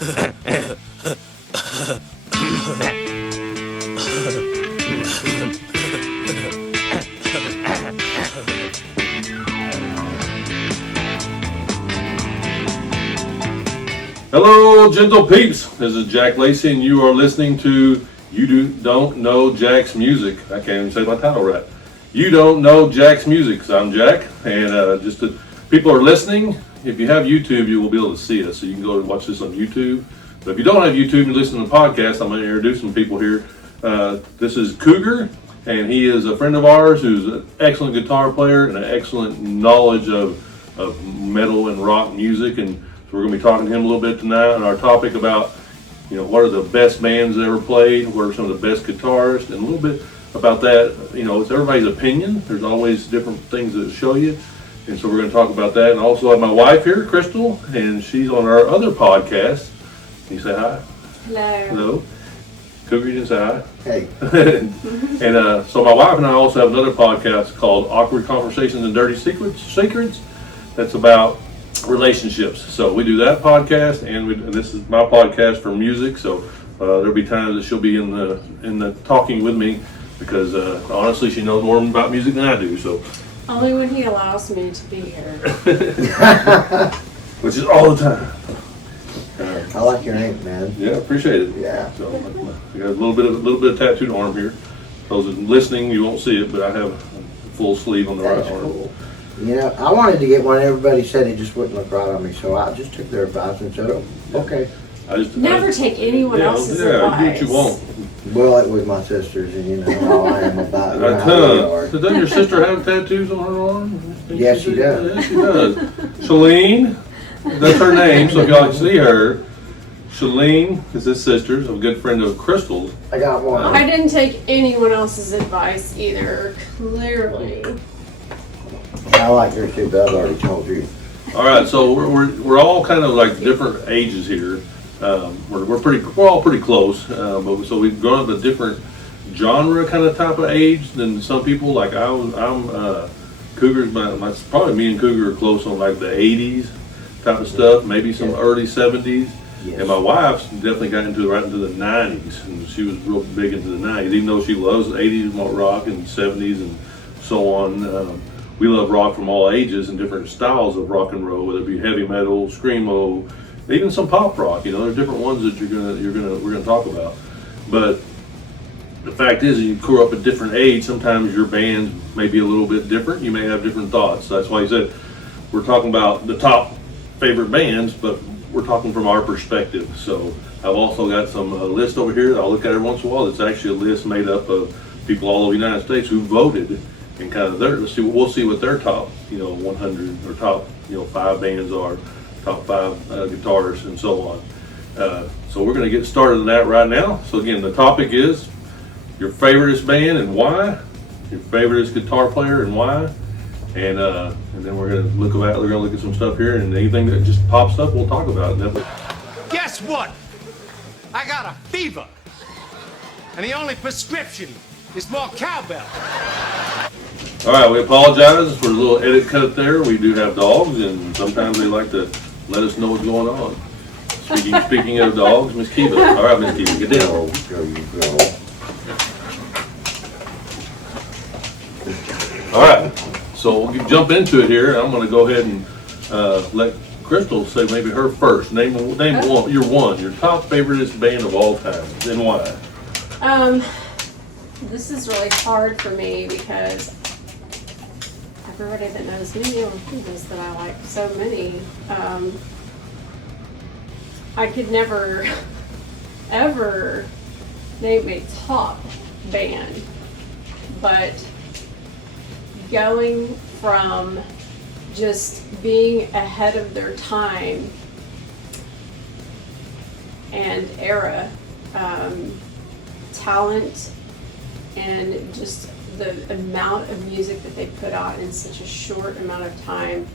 Hello, gentle peeps. This is Jack Lacy, and you are listening to Don't Know Jack's Music. I can't even say my title right. You Don't Know Jack's Music. So I'm Jack, and people are listening. If you have YouTube, you will be able to see us, so you can go and watch this on YouTube. But if you don't have YouTube and listen to the podcast, I'm going to introduce some people here. This is Cougar, and he is a friend of ours who's an excellent guitar player and an excellent knowledge of metal and rock music. And so we're going to be talking to him a little bit tonight on our topic about, what are the best bands that ever played, what are some of the best guitarists, and a little bit about that. It's everybody's opinion. There's always different things that show you. And so we're going to talk about that. And also I have my wife here, Crystal, and she's on our other podcast. Can you say hi? Hello. Hello. Cougar, you didn't say hi? Hey. And so my wife and I also have another podcast called Awkward Conversations and Dirty Secrets. That's about relationships. So we do that podcast, and this is my podcast for music. So there'll be times that she'll be in the talking with me because honestly, she knows more about music than I do. So only when he allows me to be here. Which is all the time. I like your ink, man. Yeah, appreciate it. Yeah. So I got a little bit of tattooed arm here. Those listening, you won't see it, but I have a full sleeve on the right arm. Cool. I wanted to get one. Everybody said it just wouldn't look right on me, so I just took their advice and said, "Oh, okay." Never take anyone else's advice. Do what you want. Well, it was my sister's, and how I am about it. So doesn't your sister have tattoos on her arm? Yes, she does. Yes, she does. Shalene, that's her name, so if y'all can see her. Shalene is his sister, a good friend of Crystal's. I got one. I didn't take anyone else's advice either, clearly. I like her too, but I've already told you. All right, so we're all kind of like different ages here. We're all pretty close, but so we've grown up a different genre kind of type of age than some people. Like I'm Cougar's probably me and Cougar are close on like the 80s type of stuff, maybe some early 70s. Yes. And my wife's definitely got right into the 90s, and she was real big into the 90s, even though she loves the 80s rock and 70s and so on. We love rock from all ages and different styles of rock and roll, whether it be heavy metal, screamo, even some pop rock. There's different ones that we're gonna talk about. But the fact is, you grow up at a different age. Sometimes your band may be a little bit different. You may have different thoughts. That's why he said we're talking about the top favorite bands, but we're talking from our perspective. So I've also got some list over here that I'll look at every once in a while. It's actually a list made up of people all over the United States who voted. And kind of we'll see what their top, 100 or top, 5 bands are, top 5 guitarists and so on. So we're going to get started on that right now. So again, the topic is your favoriteest band and why, your favoriteest guitar player and why, and then we're going to look at some stuff here, and anything that just pops up, we'll talk about it. Guess what? I got a fever, and the only prescription is more cowbell. All right, we apologize for a little edit cut there. We do have dogs, and sometimes they like to let us know what's going on. Speaking of dogs, Miss Kiva. All right, Miss Kiva, get down. There you go. All right, so we'll jump into it here. I'm going to go ahead and let Crystal say maybe her first. Name one, your top favoriteest band of all time, and why. This is really hard for me because everybody that knows me knows that I like so many. I could never, ever name a top band, but going from just being ahead of their time and era, talent, and just the amount of music that they put out in such a short amount of time,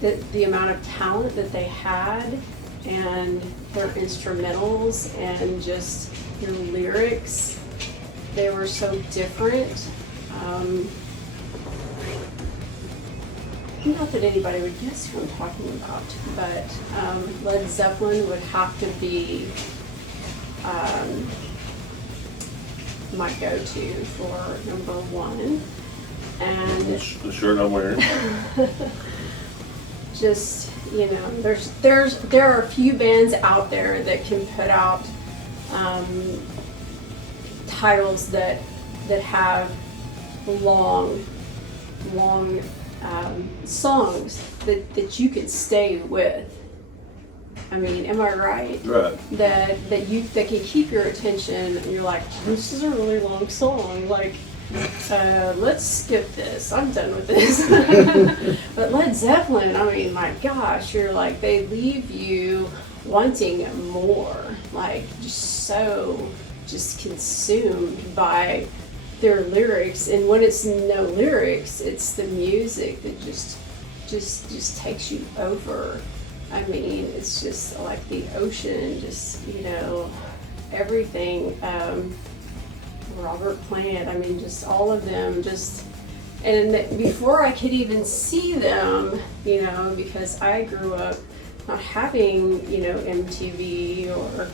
the amount of talent that they had, and their instrumentals, and just their lyrics, they were so different. not that anybody would guess who I'm talking about, but Led Zeppelin would have to be my go-to for number one. And The shirt I'm wearing. just, you know, there are a few bands out there that can put out titles that have long songs that you can stay with. I mean, am I right? Right. That can keep your attention, and you're like, this is a really long song. Like, let's skip this. I'm done with this. But Led Zeppelin, I mean, my gosh, you're like, they leave you wanting more. Like, just consumed by their lyrics. And when it's no lyrics, it's the music that just takes you over. I mean, it's just like the ocean, just, you know, everything. Robert Plant, I mean, just all of them, just, and before I could even see them, you know, because I grew up not having, you know, MTV or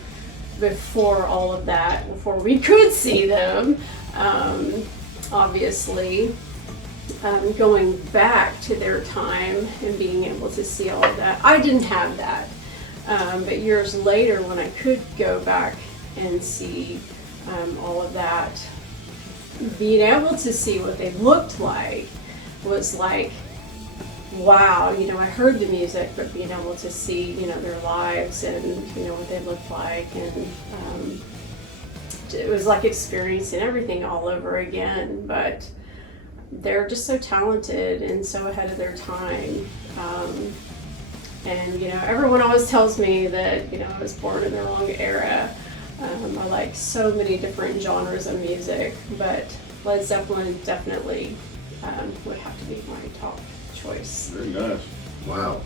before all of that, before we could see them, obviously. Going back to their time and being able to see all of that. I didn't have that. But years later, when I could go back and see all of that, being able to see what they looked like was like, wow, you know, I heard the music, but being able to see, you know, their lives and, you know, what they looked like, and it was like experiencing everything all over again. But they're just so talented and so ahead of their time. And, you know, everyone always tells me that, you know, I was born in the wrong era. I like so many different genres of music, but Led Zeppelin definitely would have to be my top choice. Very nice. Wow.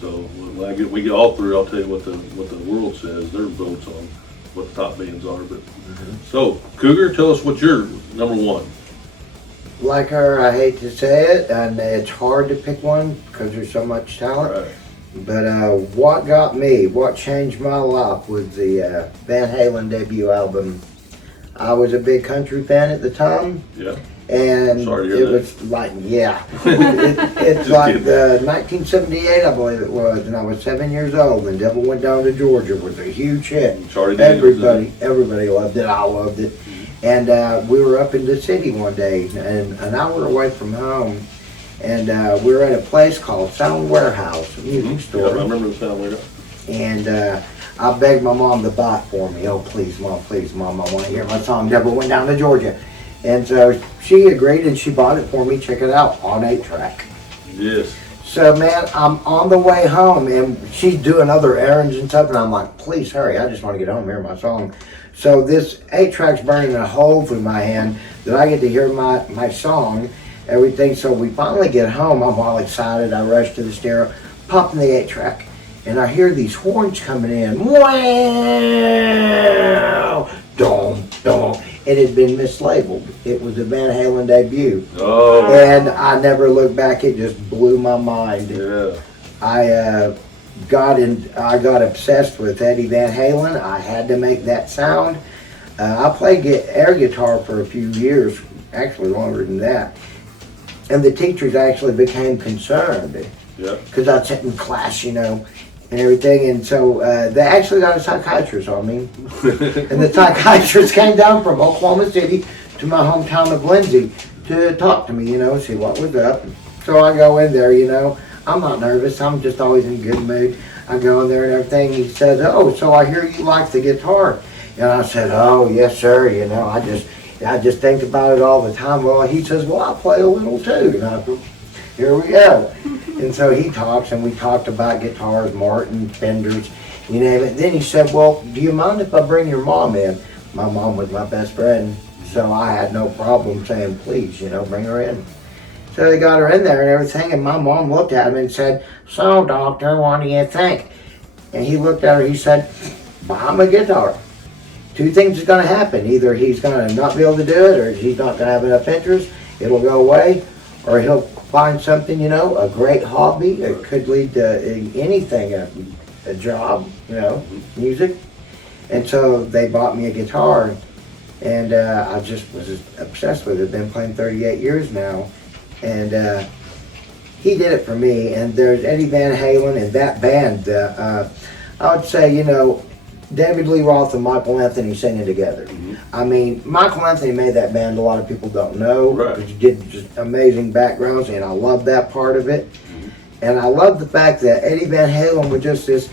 So when we get all through, I'll tell you what the world says, their votes on what the top bands are. But So, Cougar, tell us what's your number one. Like her, I hate to say it, and it's hard to pick one because there's so much talent. Right. But what changed my life was the Van Halen debut album. I was a big country fan at the time. Yeah. And Sorry to hear it that. was like, it's like 1978, I believe it was, and I was 7 years old, and Devil Went Down to Georgia was a huge hit. Sorry to hear that. Everybody loved it. I loved it. And we were up in the city one day, and an hour away from home, and we were at a place called Sound Warehouse, a music store. Yeah, I remember the Sound Warehouse. And I begged my mom to buy it for me. Oh, please, mom, I want to hear my song, Devil Went Down to Georgia. And so she agreed, and she bought it for me. Check it out, on 8-track. Yes. So, man, I'm on the way home, and she's doing other errands and stuff, and I'm like, please hurry, I just want to get home and hear my song. So this 8-track's burning a hole through my hand that I get to hear my song, everything. So we finally get home, I'm all excited, I rush to the stereo, pop in the 8-track, and I hear these horns coming in. Wow! Dom, dom. It had been mislabeled. It was a Van Halen debut. Oh. And I never looked back, it just blew my mind. Yeah. I got obsessed with Eddie Van Halen. I had to make that sound. I played air guitar for a few years, actually longer than that. And the teachers actually became concerned. Yeah. Because I'd sit in class, you know, and everything. And so they actually got a psychiatrist on me. And the psychiatrist came down from Oklahoma City to my hometown of Lindsay to talk to me, you know, see what was up. So I go in there, you know. I'm not nervous. I'm just always in a good mood. I go in there and everything. He says, "Oh, so I hear you like the guitar." And I said, "Oh, yes, sir. You know, I just think about it all the time." Well, he says, "Well, I play a little too." And I go, "Here we go." And so he talks, and we talked about guitars, Martin, Fenders, you name it. Then he said, "Well, do you mind if I bring your mom in?" My mom was my best friend, so I had no problem saying, "Please, you know, bring her in." So they got her in there and everything, and my mom looked at him and said, "So, doctor, what do you think?" And he looked at her, he said, "Buy him a guitar. Two things is going to happen. Either he's going to not be able to do it, or he's not going to have enough interest, it'll go away, or he'll find something, you know, a great hobby. It could lead to anything, a job, you know, music. And so they bought me a guitar, and I just was obsessed with it. Been playing 38 years now, and he did it for me. And there's Eddie Van Halen and that band. I would say, you know, David Lee Roth and Michael Anthony singing together. I mean, Michael Anthony made that band. A lot of people don't know, Right. but he did just amazing backgrounds, and I love that part of it. And I love the fact that Eddie Van Halen was just this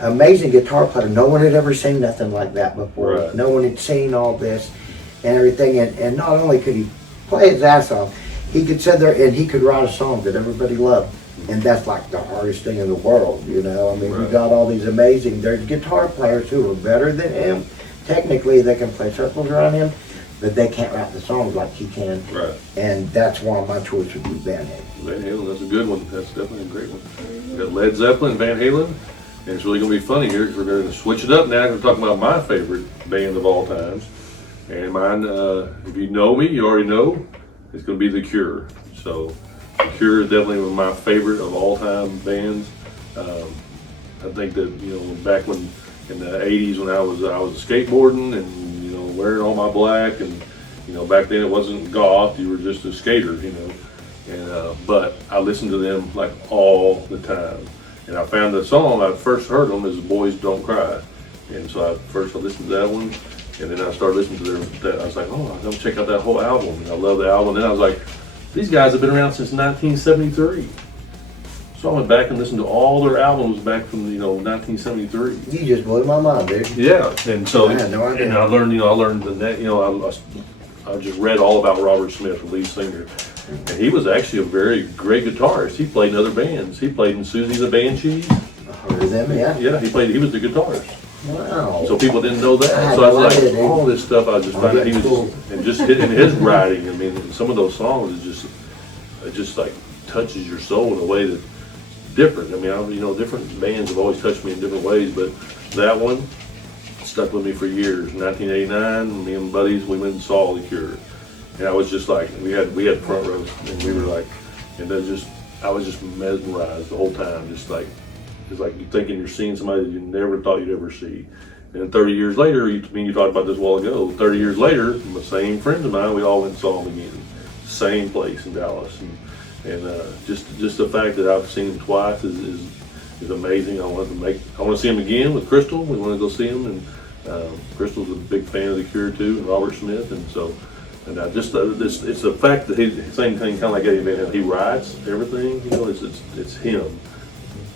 amazing guitar player. No one had ever seen nothing like that before. Right. No one had seen all this and everything. And not only could he play his ass off, he could sit there and he could write a song that everybody loved. And that's like the hardest thing in the world, you know. I mean, we Right. got all these amazing, there's guitar players who are better than him. Technically, they can play circles around him, but they can't write the songs like he can. Right. And that's why my choice would be Van Halen. Van Halen, that's a good one. That's definitely a great one. We got Led Zeppelin, Van Halen, and it's really going to be funny here because we're going to switch it up now. We're talking about my favorite band of all times. And mine, if you know me, you already know, it's going to be The Cure. So The Cure is definitely one of my favorite of all time bands. I think that, you know, back when in the 80s when I was skateboarding and, you know, wearing all my black, and, you know, back then it wasn't goth, you were just a skater, you know. And but I listened to them like all the time. And I found the song I first heard them is "Boys Don't Cry," and so I listened to that one, and then I started listening to that. I was like, oh, I'm gonna check out that whole album, and I love the album. And then I was like, these guys have been around since 1973. So I went back and listened to all their albums back from 1973. You just blew my mind, dude. Yeah, and so I had no idea. and I learned the net. I just read all about Robert Smith, the lead singer. And he was actually a very great guitarist. He played in other bands. He played in Susie the Banshees. I heard of them, yeah. Yeah, he was the guitarist. Wow. So people didn't know I that. had So I was no like, idea, dude. all this stuff I just found out. He was Cool. and just in his writing, I mean, some of those songs it just like touches your soul in a way that different. I mean, different bands have always touched me in different ways, but that one stuck with me for years. 1989, me and buddies, we went and saw The Cure. And I was just like, we had front rows, and we were like, and I was just mesmerized the whole time, just like, it's like you're thinking you're seeing somebody that you never thought you'd ever see. And 30 years later, you talked about this a while ago, 30 years later, the same friends of mine, we all went and saw them again. Same place in Dallas. And just the fact that I've seen them twice is amazing. I want to see them again with Crystal. We want to go see them, and Crystal's a big fan of The Cure too, and Robert Smith, and so. And it's the fact that same thing, kind of like Eddie Van Halen. He writes everything. It's him.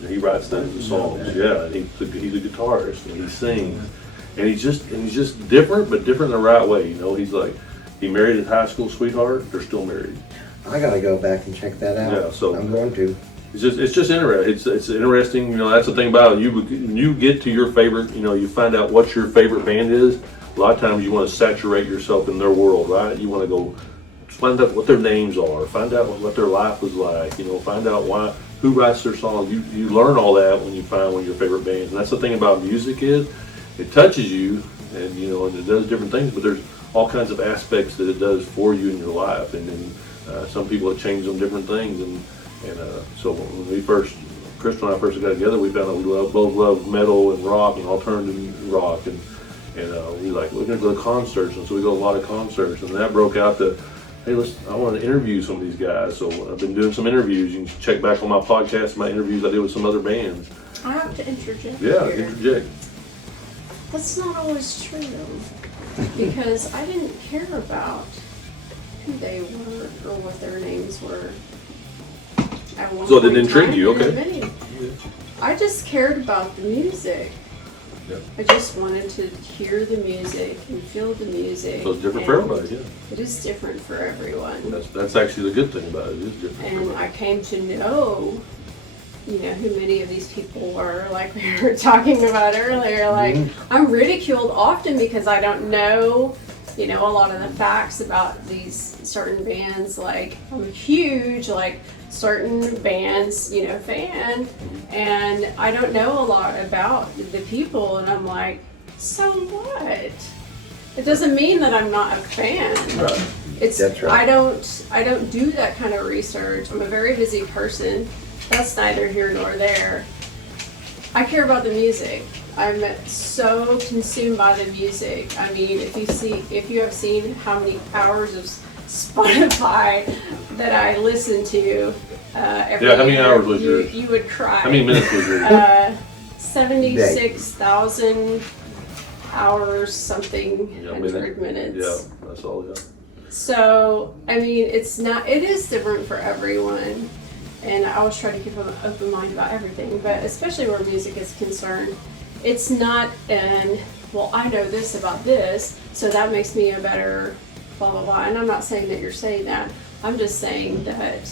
He writes the songs. Yeah, and he's a guitarist, and he sings, and he's just different, but different in the right way. He's like, he married his high school sweetheart. They're still married. I gotta go back and check that out. Yeah, so I'm going to. It's just interesting. It's interesting. That's the thing about it. When you get to your favorite, you find out what your favorite band is. A lot of times you want to saturate yourself in their world, right? You want to go find out what their names are, find out what their life was like, find out who writes their songs. You learn all that when you find one of your favorite bands. And that's the thing about music is it touches you, and and it does different things, but there's all kinds of aspects that it does for you in your life. And then some people have changed on different things. And so when Crystal and I first got together, we found out we both loved metal and rock and alternative rock, and we we're gonna go to concerts, and so we go to a lot of concerts, and that broke out to, hey, I want to interview some of these guys. So I've been doing some interviews. You can check back on my podcast, my interviews I did with some other bands. I have to interject. Yeah, here. interject. That's not always true, because I didn't care about who they were or what their names were. At one So it didn't point in intrigue time you, in the okay. video. I just cared about the music. Yeah. I just wanted to hear the music and feel the music. So it's different for and everybody, yeah. It is different for everyone. That's actually the good thing about it. It is different. for And everybody. I came to know, who many of these people were, like we were talking about earlier. Like, I'm ridiculed often because I don't know, a lot of the facts about these certain bands. Like, I'm a huge, certain bands, fan, and I don't know a lot about the people, and I'm like, so what? It doesn't mean that I'm not a fan. Right. That's right. I don't do that kind of research. I'm a very busy person. That's neither here nor there. I care about the music. I'm so consumed by the music. I mean, if you have seen how many hours of Spotify that I listen to every Yeah, how many year, hours was yours? you would cry. How many minutes was yours? 76,000 hours, something, Yeah, 100 minutes. Yeah, that's all. Yeah. So, I mean, it is different for everyone. And I always try to keep an open mind about everything, but especially where music is concerned, it's not well, I know this about this, so that makes me a better blah, blah, blah. And I'm not saying that you're saying that. I'm just saying that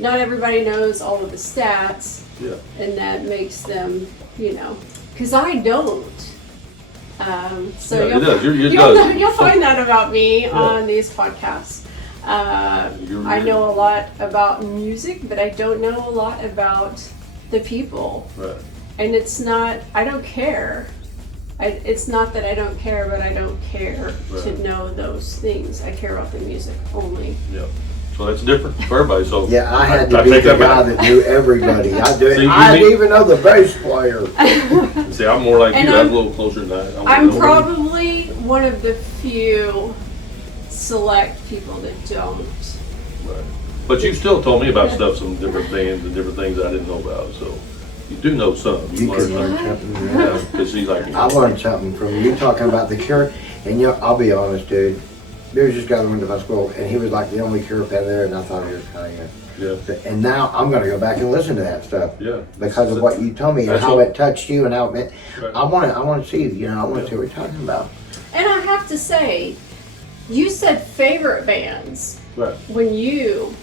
not everybody knows all of the stats, Yeah. and that makes them, because I don't. So Yeah, it does. It does. you'll find that about me on these podcasts. I know a lot about music, but I don't know a lot about the people. Right. And it's not, I don't care. It's not that I don't care, but I don't care to know those things. I care about the music only. Yeah. So that's different for everybody. So Yeah, I had to be take the that guy back. that knew everybody. I do. See, I didn't even know the bass player. See, I'm more like And you. I'm a I'm- little closer than that. I'm probably one of the few select people that don't. Right. But you still told me about stuff, some different bands and different things I didn't know about. So you do know some. You can learn something. something. Yeah, because she's like, I learned something from you talking about the Cure, and I'll be honest, dude. There was this guy that went to my school, and he was like the only Cure fan there, and I thought he was kind of. yeah, And now I'm going to go back and listen to that stuff yeah. because of what you told me and That's how what- it touched you and how it meant. Right. I want to see, I want to see what you're talking about. And I have to say, you said favorite bands Right. when you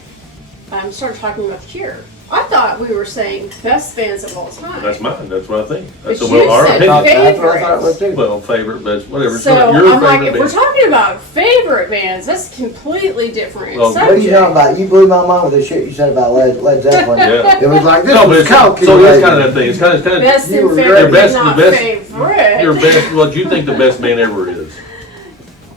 started talking about the Cure. I thought we were saying best bands of all time. That's mine. That's what I think. That's But well, you our said opinion. That's what I thought it was too. Well, favorite, best, whatever. So your I'm like, favorite if we're band. talking about favorite bands, that's completely different. Well, What are you subject. talking about? You blew my mind with the shit you said about Led Zeppelin. Yeah. It was like this No, but was it's calculated. so it's kind of that thing. It's kind of Best You and were favorite, great. Your best- not the best- favorite. your best. What you think the best band ever is?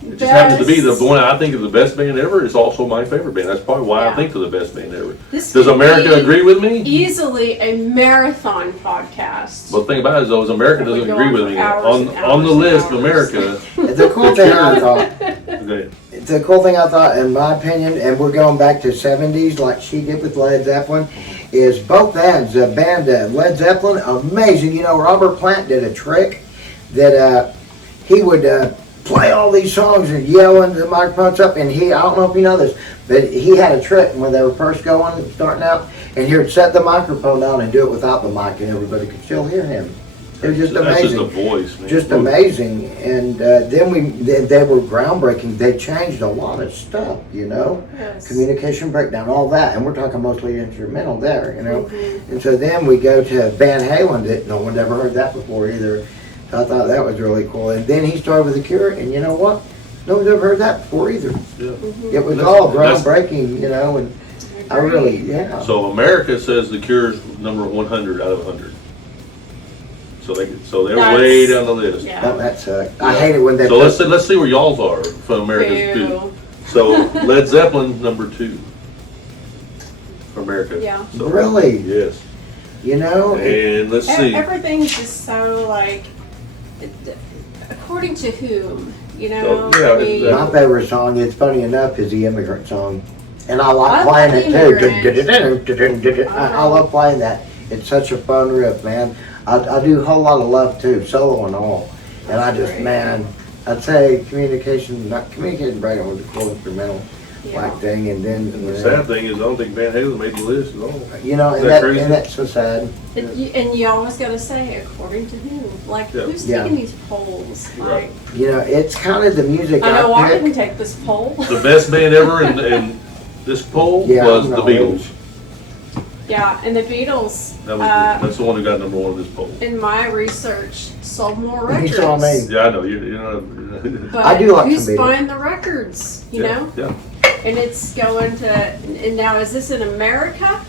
It just happens to be the one I think is the best band ever. It's also my favorite band. That's probably why I Yeah. think they're the best band ever. This Does could America be agree with me? Easily a marathon podcast. Well, the thing about it is, though, is America We're doesn't going agree with for me. hours On and on the hours and list, hours. America. The cool thing I thought, Okay. the cool thing I thought, in my opinion, and we're going back to '70s like she did with Led Zeppelin, is both bands. The band Led Zeppelin, amazing. Robert Plant did a trick that he would play all these songs and yell into the microphones up. And I don't know if you know this, but he had a trick when they were first starting out, and he would set the microphone down and do it without the mic, and everybody could still hear him. It was just That's just amazing. the voice, man. Just amazing. And then they were groundbreaking. They changed a lot of stuff, Yes. communication breakdown, all that. And we're talking mostly instrumental there, Mm-hmm. And so then we go to Van Halen that no one ever heard that before either. So I thought that was really cool. And then he started with the Cure, and you know what? No one's ever heard that before either. Yeah. It was That's- all that's- groundbreaking, and I really, yeah. So America says the Cure's number 100 out of 100. So they're That's- way down the list. Yeah. Oh, that sucked. I hate it when they So let's see where y'all's are from America's Boo. two. So Led Zeppelin number 2 for America. Yeah. So, Really? Yes. And let's see. Everything's just so like, according to whom, So, yeah, I mean, My favorite song, it's funny enough, is the Immigrant song. And I like I playing love it too. I love playing that. It's such a fun riff, man. I do a whole lot of love too, solo and all. And I just, Great. man, I'd say communication breakdown was a cool instrumental yeah. like thing. And then, And the sad thing is, I don't think Van Halen made the list at all. and that crazy? that's so sad. And you always gotta say according to whom. Like, Yeah. who's Yeah. taking these polls? Right. Like, It's kind of the music I know I pick. didn't take this poll. The best band ever in this poll Yeah, was no, the Beatles. Yeah, and the Beatles, That's the one who got number 1 in this poll. in my research, sold more You records. saw me. Yeah, I know. You know. But I do like who's some Beatles. buying the records, you know? Yeah. And it's going to, and now is this in America?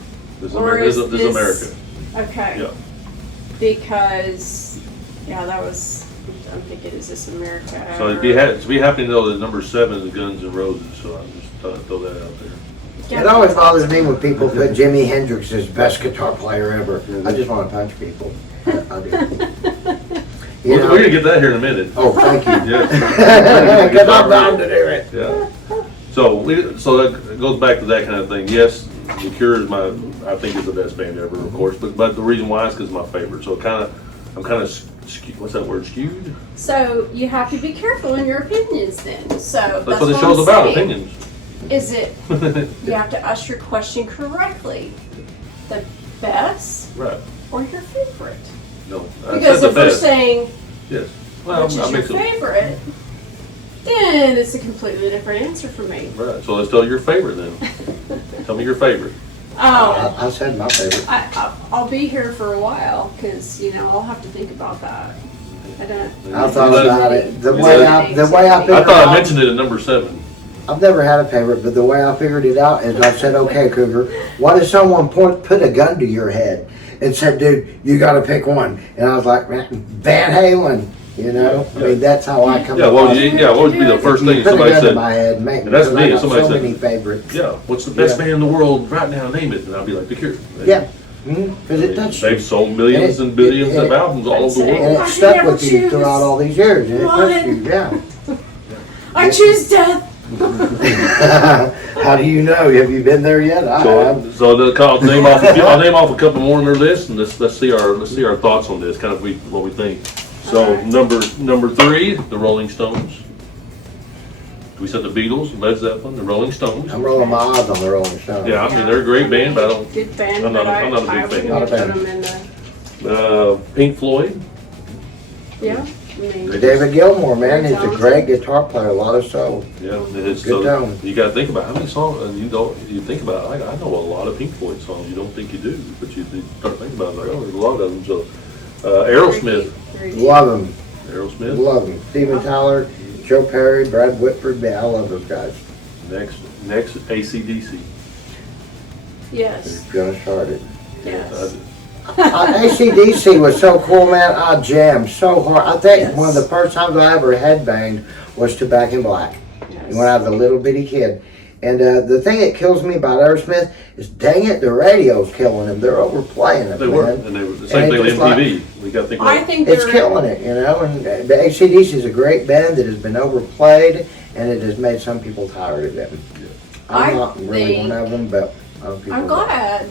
This is Or America. is This is this- America. Okay. Yeah. Because, yeah, that was I'm thinking, is this America? So it'd be happy to know that number 7 is Guns N' Roses. So I just thought I'd throw that out there. It always bothers me when people put Jimi Hendrix as best guitar player ever. I just want to punch people. I do. We're going to get that here in a minute. Oh, thank you. Yeah. Because I'm bound to do it. Yeah. So that goes back to that kind of thing. Yes, The Cure is I think is the best band ever, of course. But the reason why is because it's my favorite. So I'm kind of what's that word? Skewed. So you have to be careful in your opinions then. So That's what the show's about. Opinions. Is it? You have to ask your question correctly. The best, Right? or your favorite? No. Because if we're saying yes, well, which is your favorite, then it's a completely different answer for me. Right. So let's tell your favorite then. Tell me your favorite. Oh, I said my favorite. I'll be here for a while because I'll have to think about that. I thought about it. The way I figured I thought I out, mentioned it at number 7. I've never had a favorite, but the way I figured it out is I said, okay, Cougar, what if someone put a gun to your head and said, dude, you got to pick one? And I was like, man, Van Halen. I mean, that's how I come up. What would be the first thing somebody said? My head, man, and that's me. Somebody so said, many favorites. Yeah, what's the best band in the world right now? Name it, and I'll be like, The Cure. Yeah, because it touched you. They've sold millions and billions of albums all over the world. And it stuck with you throughout all these years. And it touched you, yeah. I choose death. How do you know? Have you been there yet? I have. So I'll name off a couple more on their list, and let's see our thoughts on this, kind of what we think. So right. number 3, the Rolling Stones. We said the Beatles, Led Zeppelin, the Rolling Stones. I'm rolling my eyes on the Rolling Stones. Yeah, I mean they're a great band, but I don't. Good band, I'm not but a big fan. Not a fan. Put them in Pink Floyd. yeah. I mean, David Gilmour, man, he's a great guitar player, a lot of soul. Yeah, it's Good tone. You got to think about how many songs, and you think about it, I know a lot of Pink Floyd songs. You don't think you do, but you start thinking about it, like, oh, there's a lot of them. So, Aerosmith. Love him. Aerosmith. Love him. Steven Tyler, Joe Perry, Brad Whitford, man, I love those guys. Next, AC/DC. Yes. Gonna start it. Yes. ACDC was so cool, man. I jammed so hard. I think Yes. one of the first times I ever headbanged was to Back in Black. Yes. When I was a little bitty kid. And the thing that kills me about Aerosmith is, dang it, the radio's killing them. They're overplaying it, They man. were, and they were the same thing with MTV. We got to think I about. think It's they're- killing it, And the ACDC is a great band that has been overplayed, and it has made some people tired of them. I'm I not really think- one of them, but other people. I'm glad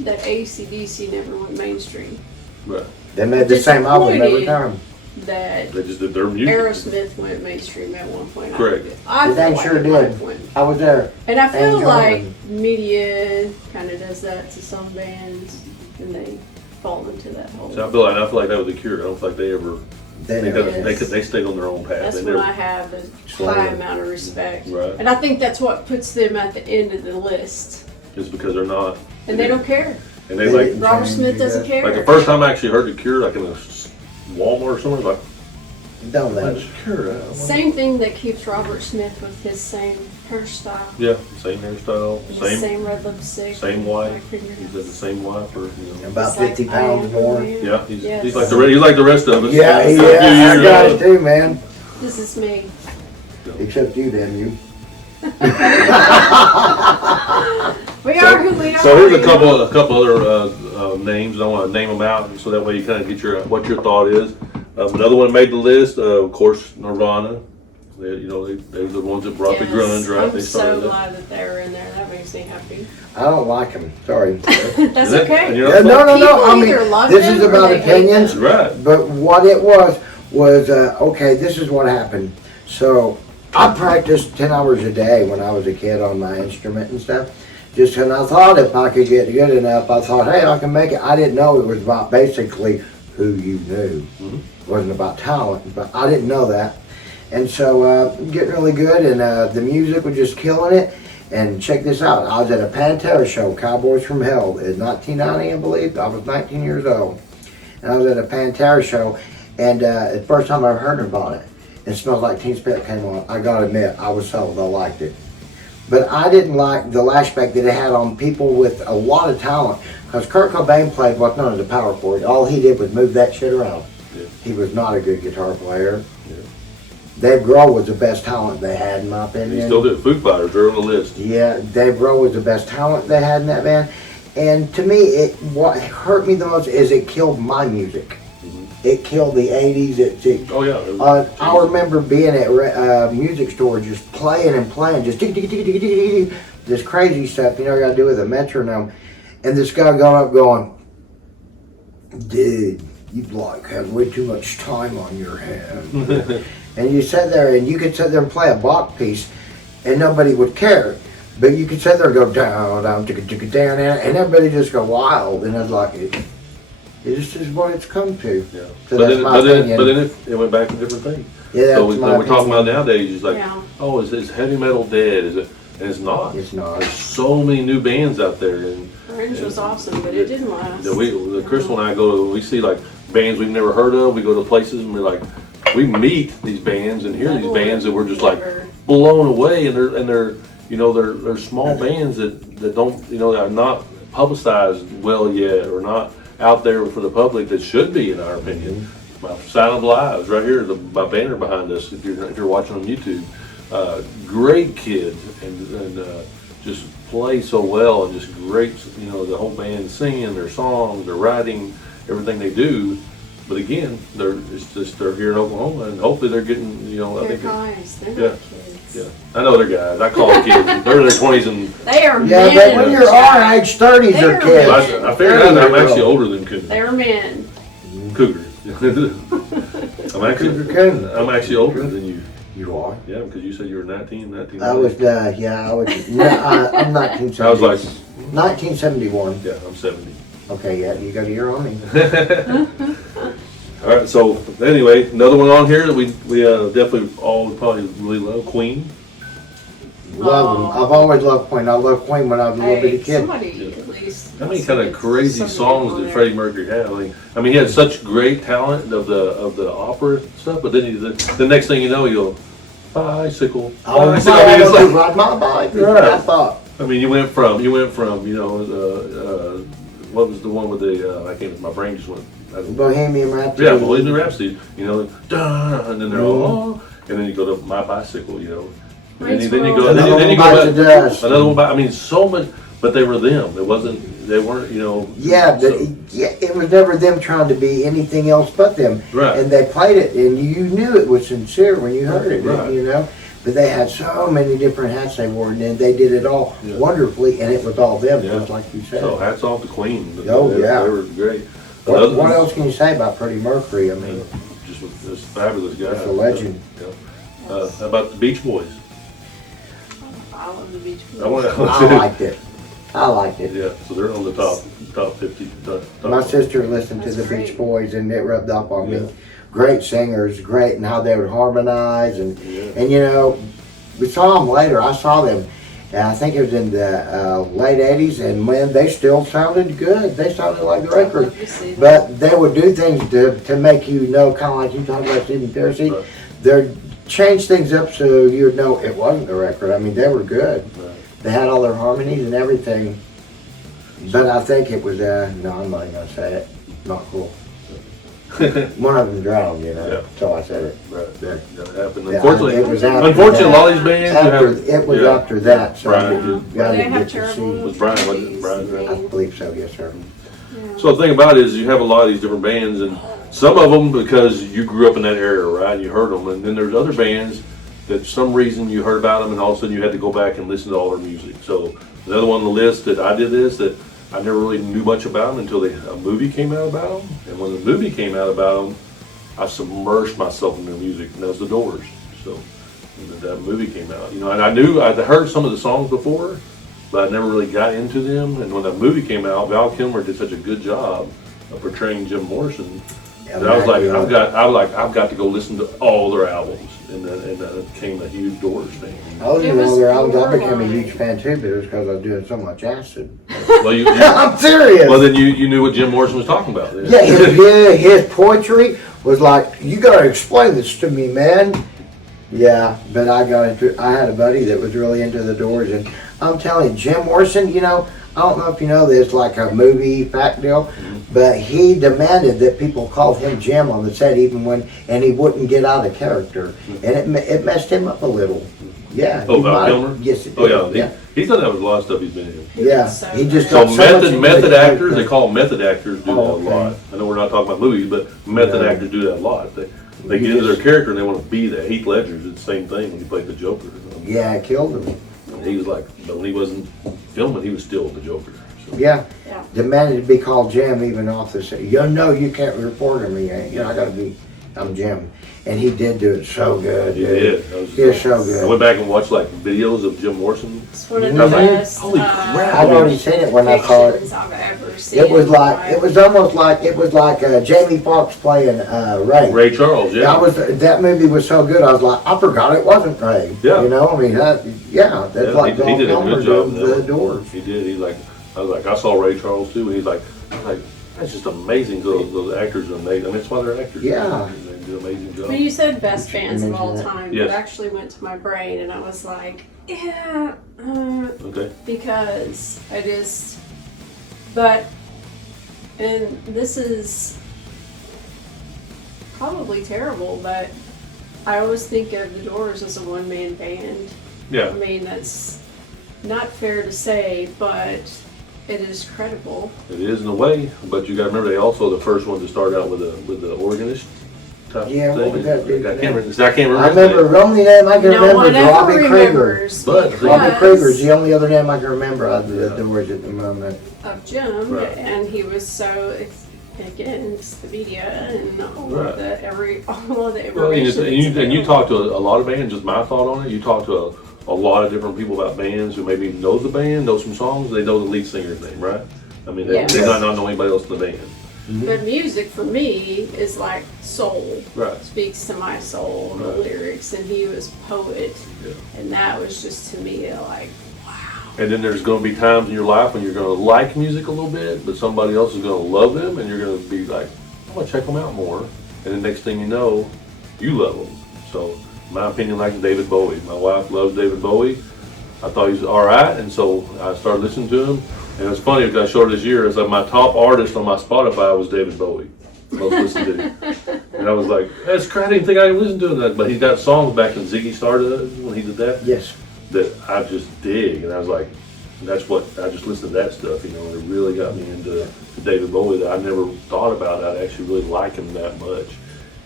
that AC/DC never went mainstream. Right. They made the same album every Disappointed. time. That They just did their music. Aerosmith went mainstream at one point. Correct. I They feel like sure it might did. have went. I was there. And I feel Angel like and- media kind of does that to some bands, and they fall into that hole. So I feel like that was The Cure. I don't feel like they ever. They They stayed on their own path. That's They when never, I have a Slow. high amount of respect. Right. And I think that's what puts them at the end of the list. just because they're not. And they don't care. And they like. Robert Smith doesn't care. Like the first time I actually heard The Cure, like in a Walmart or somewhere, I was like, Don't let "What's it. Cure?" Same thing that keeps Robert Smith with his same hairstyle, Yeah, same hairstyle, his same red lipstick, same black wife. fingernails. He's got the same wife, or About It's like, 50 I pounds am more. who I am. yeah, Yes. he's like the rest of us. Yeah, A few I years got old. it too, man. This is me. Except you, damn you. We are who we are. So here's a couple other names. I want to name them out so that way you kind of get what your thought is. Another one made the list. Of course, Nirvana. They were the ones that brought the grunge, right? I'm They so started that. glad that they were in there. That makes me happy. I don't like him. Sorry. That's Is it? okay. And you're Yeah, not- no. People I mean, either love this them is or about they hate opinions. them. Right. But what it was okay, this is what happened. So I practiced 10 hours a day when I was a kid on my instrument and stuff. Just when I thought if I could get good enough, I thought, hey, I can make it. I didn't know it was about basically who you knew. Mhm. It wasn't about talent, but I didn't know that. And so getting really good, and the music was just killing it. And check this out. I was at a Pantera show, Cowboys from Hell, in 1990, I believe. I was 19 years old. And I was at a Pantera show, and the first time I heard about it, it Smells Like Teen Spirit came on. I gotta admit, I was sold. I liked it. But I didn't like the lashback that it had on people with a lot of talent. Because Kurt Cobain played what's known as a power chord. All he did was move that shit around. Yeah. He was not a good guitar player. Yeah. Dave Grohl was the best talent they had, in my opinion. He still did. Foo Fighters, they're on the list. Yeah, Dave Grohl was the best talent they had in that band. And to me, what hurt me the most is it killed my music. It killed the 80s. Oh yeah. I remember being at music store just playing and playing, just this crazy stuff, you know, you gotta do with a metronome. And this guy going up going, dude, you like have way too much time on your hands. And you sit there and you could sit there and play a Bach piece and nobody would care. But you could sit there and go down, down, down, and everybody just go wild. And it's like, this is what it's come to. Yeah. So but, that's then, my but, then, opinion. but then it went back to different things. Yeah, so that's we're my talking about opinion. nowadays, it's like, Yeah. oh, is heavy metal dead? Is it? And it's not. It's not. There's so many new bands out there. And Orange was awesome, but it didn't last. the Crystal and I we see like bands we've never heard of. We go to places and we're like, we meet these bands and hear these bands that we're just like blown away. And they're you know, they're small bands that don't, you know, are not publicized well yet or not out there for the public that should be, in our opinion. My Silent Lives right here, my banner behind us. If you're watching on YouTube, great kids and just play so well and just great. You know, the whole band singing their songs, their writing, everything they do. But again, they're here in Oklahoma, and hopefully they're getting, you know, I They're think. guys. They're Yeah. not kids. Yeah, I know they're guys. I call them kids. They're in their 20s and. They are Yeah, men. but when you're our age, 30s are They're kids. men. I figured out I'm actually older than Cougar. They're men. Cougar. Cougar Coon. I'm actually older than you. You are? Yeah, because you said you were 19. I was, yeah, I was, no, I'm 1970. I was like, 1971. yeah, I'm 70. Okay, yeah, you got a year on me. All right, so anyway, another one on here that we definitely all probably really love, Queen. Love them. I've always loved Queen. I loved Queen when I was a little bitty kid. Somebody at least. How many kind of crazy somebody songs on did there. Freddie Mercury have? I mean, he had such great talent of the opera stuff, but then the next thing you know, you go bicycle. I was bicycle. I mean, it's to like, ride my bike. That's Right. what I thought. I mean, you went from you know what was the one with the I can't, my brain just went. Bohemian Rhapsody. Yeah, Bohemian Rhapsody. You know, duh, and then they're all, and then you go to My Bicycle. You know, and then you go, Another then you one go bites the dust. another one. I mean, so much, but they were them. They weren't. You know. Yeah, but so- it was never them trying to be anything else but them. Right. And they played it, and you knew it was sincere when you heard it, Right. you know. But they had so many different hats they wore, and then they did it all Yeah. wonderfully, and it was all them, Yeah. just like you said. So hats off to Queen. Oh, they, yeah. they were great. What else can you say about Freddie Mercury? I mean, Just this fabulous guy. Just a legend. Yeah. How about the Beach Boys? I love the Beach Boys. I liked it. I liked it. Yeah, so they're on the top 50. Top My sister listened to That's the great. Beach Boys, and it rubbed off on Yeah. me. Great singers, great, and how they would harmonize, and Yeah. and you know, we saw them later. I saw them, and I think it was in the late '80s, and man, they still sounded good. They sounded like the record, Love to see that. but they would do things to make you know, kind of like you talked about Stephen Pearcy. Right. They'd change things up so you'd know it wasn't the record. I mean, they were good. Right. They had all their harmonies and everything. But I think it was, no, I'm not gonna say it. Not cool. One of them drowned, you know, Yeah. so I said it. Right. That happened. Yeah, Unfortunately, it was after unfortunately, a that. lot of these bands It was yeah. after that, so Brian you did. gotta They have get to terrible see. Was Brian, wasn't it? Brian, I believe so, yes, sir. Yeah. So the thing about it is you have a lot of these different bands, and some of them because you grew up in that era, right? And you heard them, and then there's other bands that for some reason you heard about them, and all of a sudden you had to go back and listen to all their music. So another one on the list that I did this that I never really knew much about them until a movie came out about them, and when the movie came out about them, I submerged myself in their music, and that was the Doors. So when that movie came out, you know, and I'd heard some of the songs before, but I never really got into them. And when that movie came out, Val Kilmer did such a good job of portraying Jim Morrison Yeah, that I was like, yeah. I've got to go listen to all their albums, and then I became a huge Doors fan. I was It in was all their albums. I became a borderline. huge fan too, but it was because I was doing so much acid. Well, I'm serious. well then you knew what Jim Morrison was talking about. Then. Yeah, his poetry was like, you gotta explain this to me, man. Yeah, but I had a buddy that was really into the Doors, and I'm telling you, Jim Morrison, you know, I don't know if you know this, like a movie fact deal, but he demanded that people call him Jim on the set even when, and he wouldn't get out of character. And it messed him up a little. Yeah. Oh, Val Kilmer? Yes, it Oh, did. yeah. He's done that with a lot of stuff he's been in. Yeah, So he just So got so much into method the actors, they character. call them method actors, do that Oh, a lot. okay. I know we're not talking about movies, but method Yeah. actors do that a lot. They get into their character and they want to be that. Heath Ledger did the same thing when he played the Joker. Yeah, it killed him. He was like, but when he wasn't filming, he was still the Joker. So. Yeah. Yeah. Demanded to be called Jim even off the set. You know, you can't report him. You know, I'm Jim. And he did do it so good. He dude. did. That was- He was so I good. went back and watched like videos of Jim Morrison. It's one of I the was like, best holy crap. I'd already seen it when I saw it. pictures I've ever seen. It was almost like Jamie Foxx playing Ray. Ray Charles, yeah. That movie was so good. I was like, I forgot it wasn't Ray. Yeah. You know, I mean, that's Yeah, like he did a Val good Kilmer job. doing in that the one. Doors. He did. I was like, I saw Ray Charles too, and he's like, that's just amazing. Those actors are amazing. I mean, that's why they're actors. Yeah. They do an amazing job. When you said best bands of all Mention time, Yes. it actually went to my brain, and I was like, yeah, Okay. because but, and this is probably terrible, but I always think of the Doors as a one-man band. Yeah. I mean, that's not fair to say, but it is credible. It is in a way, but you got to remember they also the first one to start out with the organist type Yeah, what thing. was that dude's I name? can't remember. I can't remember. I his name. remember the only name I can No remember one is ever Robbie Krieger. remembers But- because Robbie Krieger's the only other name I can remember out of the Doors at the moment. of Jim, Right. and he was so against the media and all Right. of the all of the Well, information. and you talk to a lot of bands. Just my thought on it. You talk to a lot of different people about bands who maybe know the band, know some songs. They know the lead singer's name, right? I mean, Yeah. they might not know anybody else in the band. But music for me is like soul. Right. Speaks to my soul, the Right. lyrics, and he was poet, Yeah. and that was just to me like, wow. And then there's going to be times in your life when you're going to like music a little bit, but somebody else is going to love them, and you're going to be like, I'm going to check them out more. And the next thing you know, you love them. So, in my opinion, like David Bowie. My wife loves David Bowie. I thought he was all right, and so I started listening to him. And it's funny because I showed this year, it's like my top artist on my Spotify was David Bowie. Most listened to. And I was like, that's crazy. I didn't think I would listen to that. But he's got songs back in Ziggy Stardust when he did that. Yes. That I just dig, and I was like, that's what I just listened to that stuff, you know, and it really got me into David Bowie that I never thought about. I'd actually really like him that much,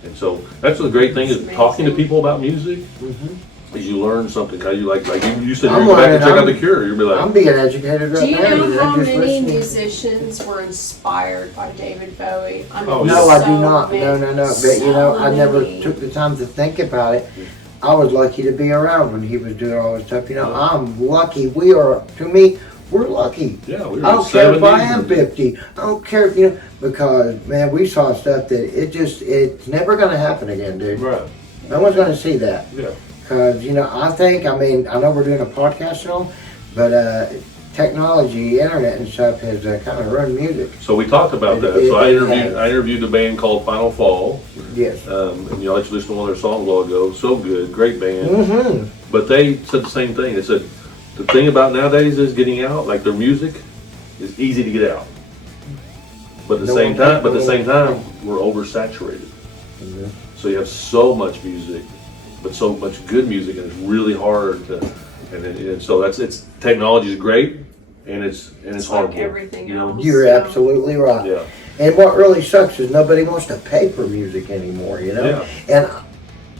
and so that's the great thing is talking to people about music. Is you learn something. How you like you said I'm you go back and learning. check out the Cure. You'll be like, I'm being educated right Do you now. know how I'm just many listening. musicians were inspired by David Bowie? I mean, Oh, No, I do so not. many, No. But you know, I never many. took the time to think about it. I was lucky to be around when he was doing all this stuff. You know, I'm lucky. We are, to me, we're lucky. yeah, we were I don't care if I 70s. am 50. I don't care if, you know, because, man, we saw stuff that it's never going to happen again, dude. Right. No one's going to see that. Yeah. Because, you know, I know we're doing a podcast and all, but technology, internet and stuff has kind of ruined music. So we talked about that. So I interviewed a band called Final Fall. Yes. And you know, I just listened to one of their songs a while ago. So good, great band. Mm-hmm. But they said the same thing. They said the thing about nowadays is getting out. Like their music is easy to get out, but at the same time, we're oversaturated. Mm-hmm. So you have so much music, but so much good music, and it's really hard to. And so it's technology is great, and it's It's hard. like everything you know? else. You're So- absolutely right. Yeah. And what really sucks is nobody wants to pay for music anymore, you know? Yeah. And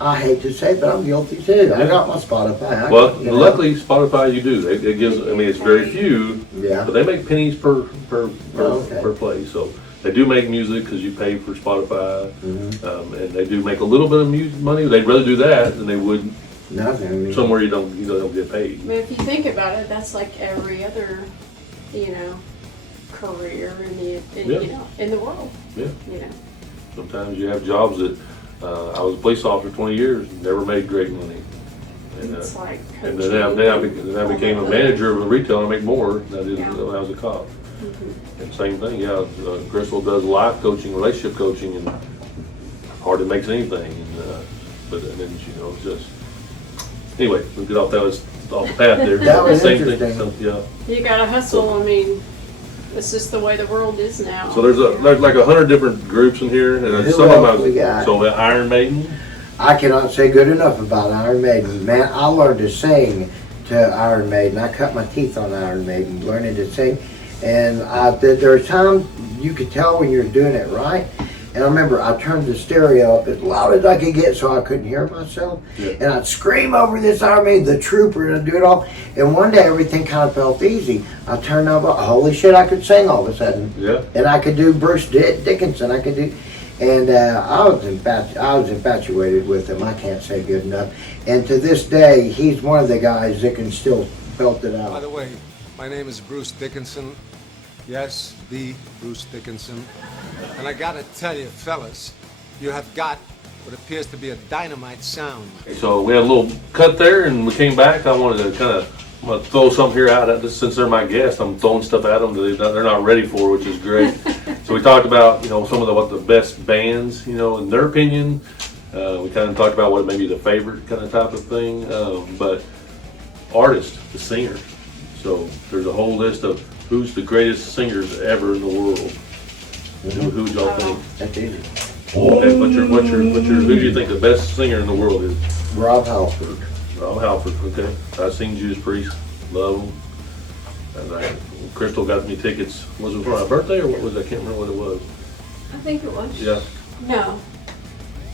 I hate to say it, but I'm guilty too. I Yeah. got my Spotify. Well, you know? luckily Spotify you do. It gives. I mean, it's very few, Yeah. but they make pennies per Okay. play. So they do make music because you pay for Spotify, Mm-hmm. and they do make a little bit of money. They'd rather do that than they would Nothing. I mean, somewhere you don't get paid. But if you think about it, that's like every other, you know, career in the world. Yeah. You know. Sometimes you have jobs that I was a police officer 20 years, never made great money. And, It's like and coaching. then I became a manager of a retail and I make more than I did Yeah. when I was a cop. Mhm. And same thing, yeah. Crystal does life coaching, relationship coaching, and hardly makes anything. And then you know, it's just Anyway, we'll get off off the path there. That was Same interesting. thing. So, yeah. You gotta hustle. I mean, it's just the way the world is now. So there's like 100 different groups in here, and Who some of else we got? them. So Iron Maiden. I cannot say good enough about Iron Maiden. Man, I learned to sing to Iron Maiden. I cut my teeth on Iron Maiden, learning to sing. And there were times you could tell when you're doing it right. And I remember I turned the stereo up as loud as I could get so I couldn't hear myself. Yeah. And I'd scream over this Iron Maiden, the Trooper, and I'd do it all. And one day everything kind of felt easy. I turned over, holy shit, I could sing all of a sudden. Yeah. And I could do Bruce Dickinson. I could do, and I was infatuated with him. I can't say good enough. And to this day, he's one of the guys that can still belt it By out. the way, my name is Bruce Dickinson. Yes, the Bruce Dickinson. And I gotta tell you, fellas, you have got what appears to be a dynamite sound. So we had a little cut there, and we came back. I wanted to kind of throw something here out. Since they're my guests, I'm throwing stuff at them that they're not ready for, which is great. So we talked about some of what the best bands in their opinion. We kind of talked about what maybe the favorite kind of type of thing, but artist, the singer. So there's a whole list of who's the greatest singers ever in the world. Who y'all think? That's easy. Okay, who do you think the best singer in the world is? Rob Halford. Rob Halford. Okay, I've seen Judas Priest. Love them. And Crystal got me tickets. Was it for my birthday or what was it? I can't remember what it was. I think it was. Yeah, No.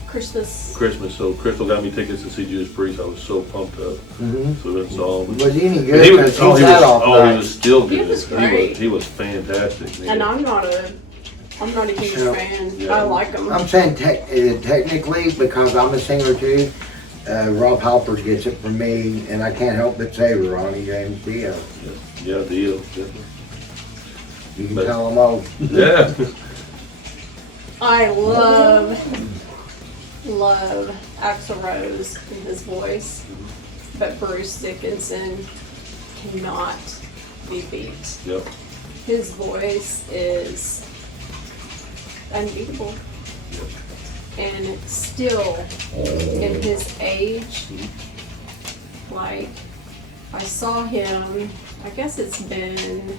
Christmas. Christmas. So Crystal got me tickets to see Judas Priest. I was so pumped up. Mm-hmm. So we went and saw him. Was he any And good? he 'Cause was, he's had off he nights. was still good. He was great. He was fantastic. Man. And I'm not a huge So, fan. yeah. I like him. I'm saying technically, because I'm a singer too, Rob Halford gets it from me, and I can't help but say Ronnie James Dio. Yeah, Dio. Definitely. You can But- tell them all. Yeah. I love Axl Rose and his voice, but Bruce Dickinson cannot be beat. Yep. His voice is unbeatable. And still, in his age, like, I saw him, I guess it's been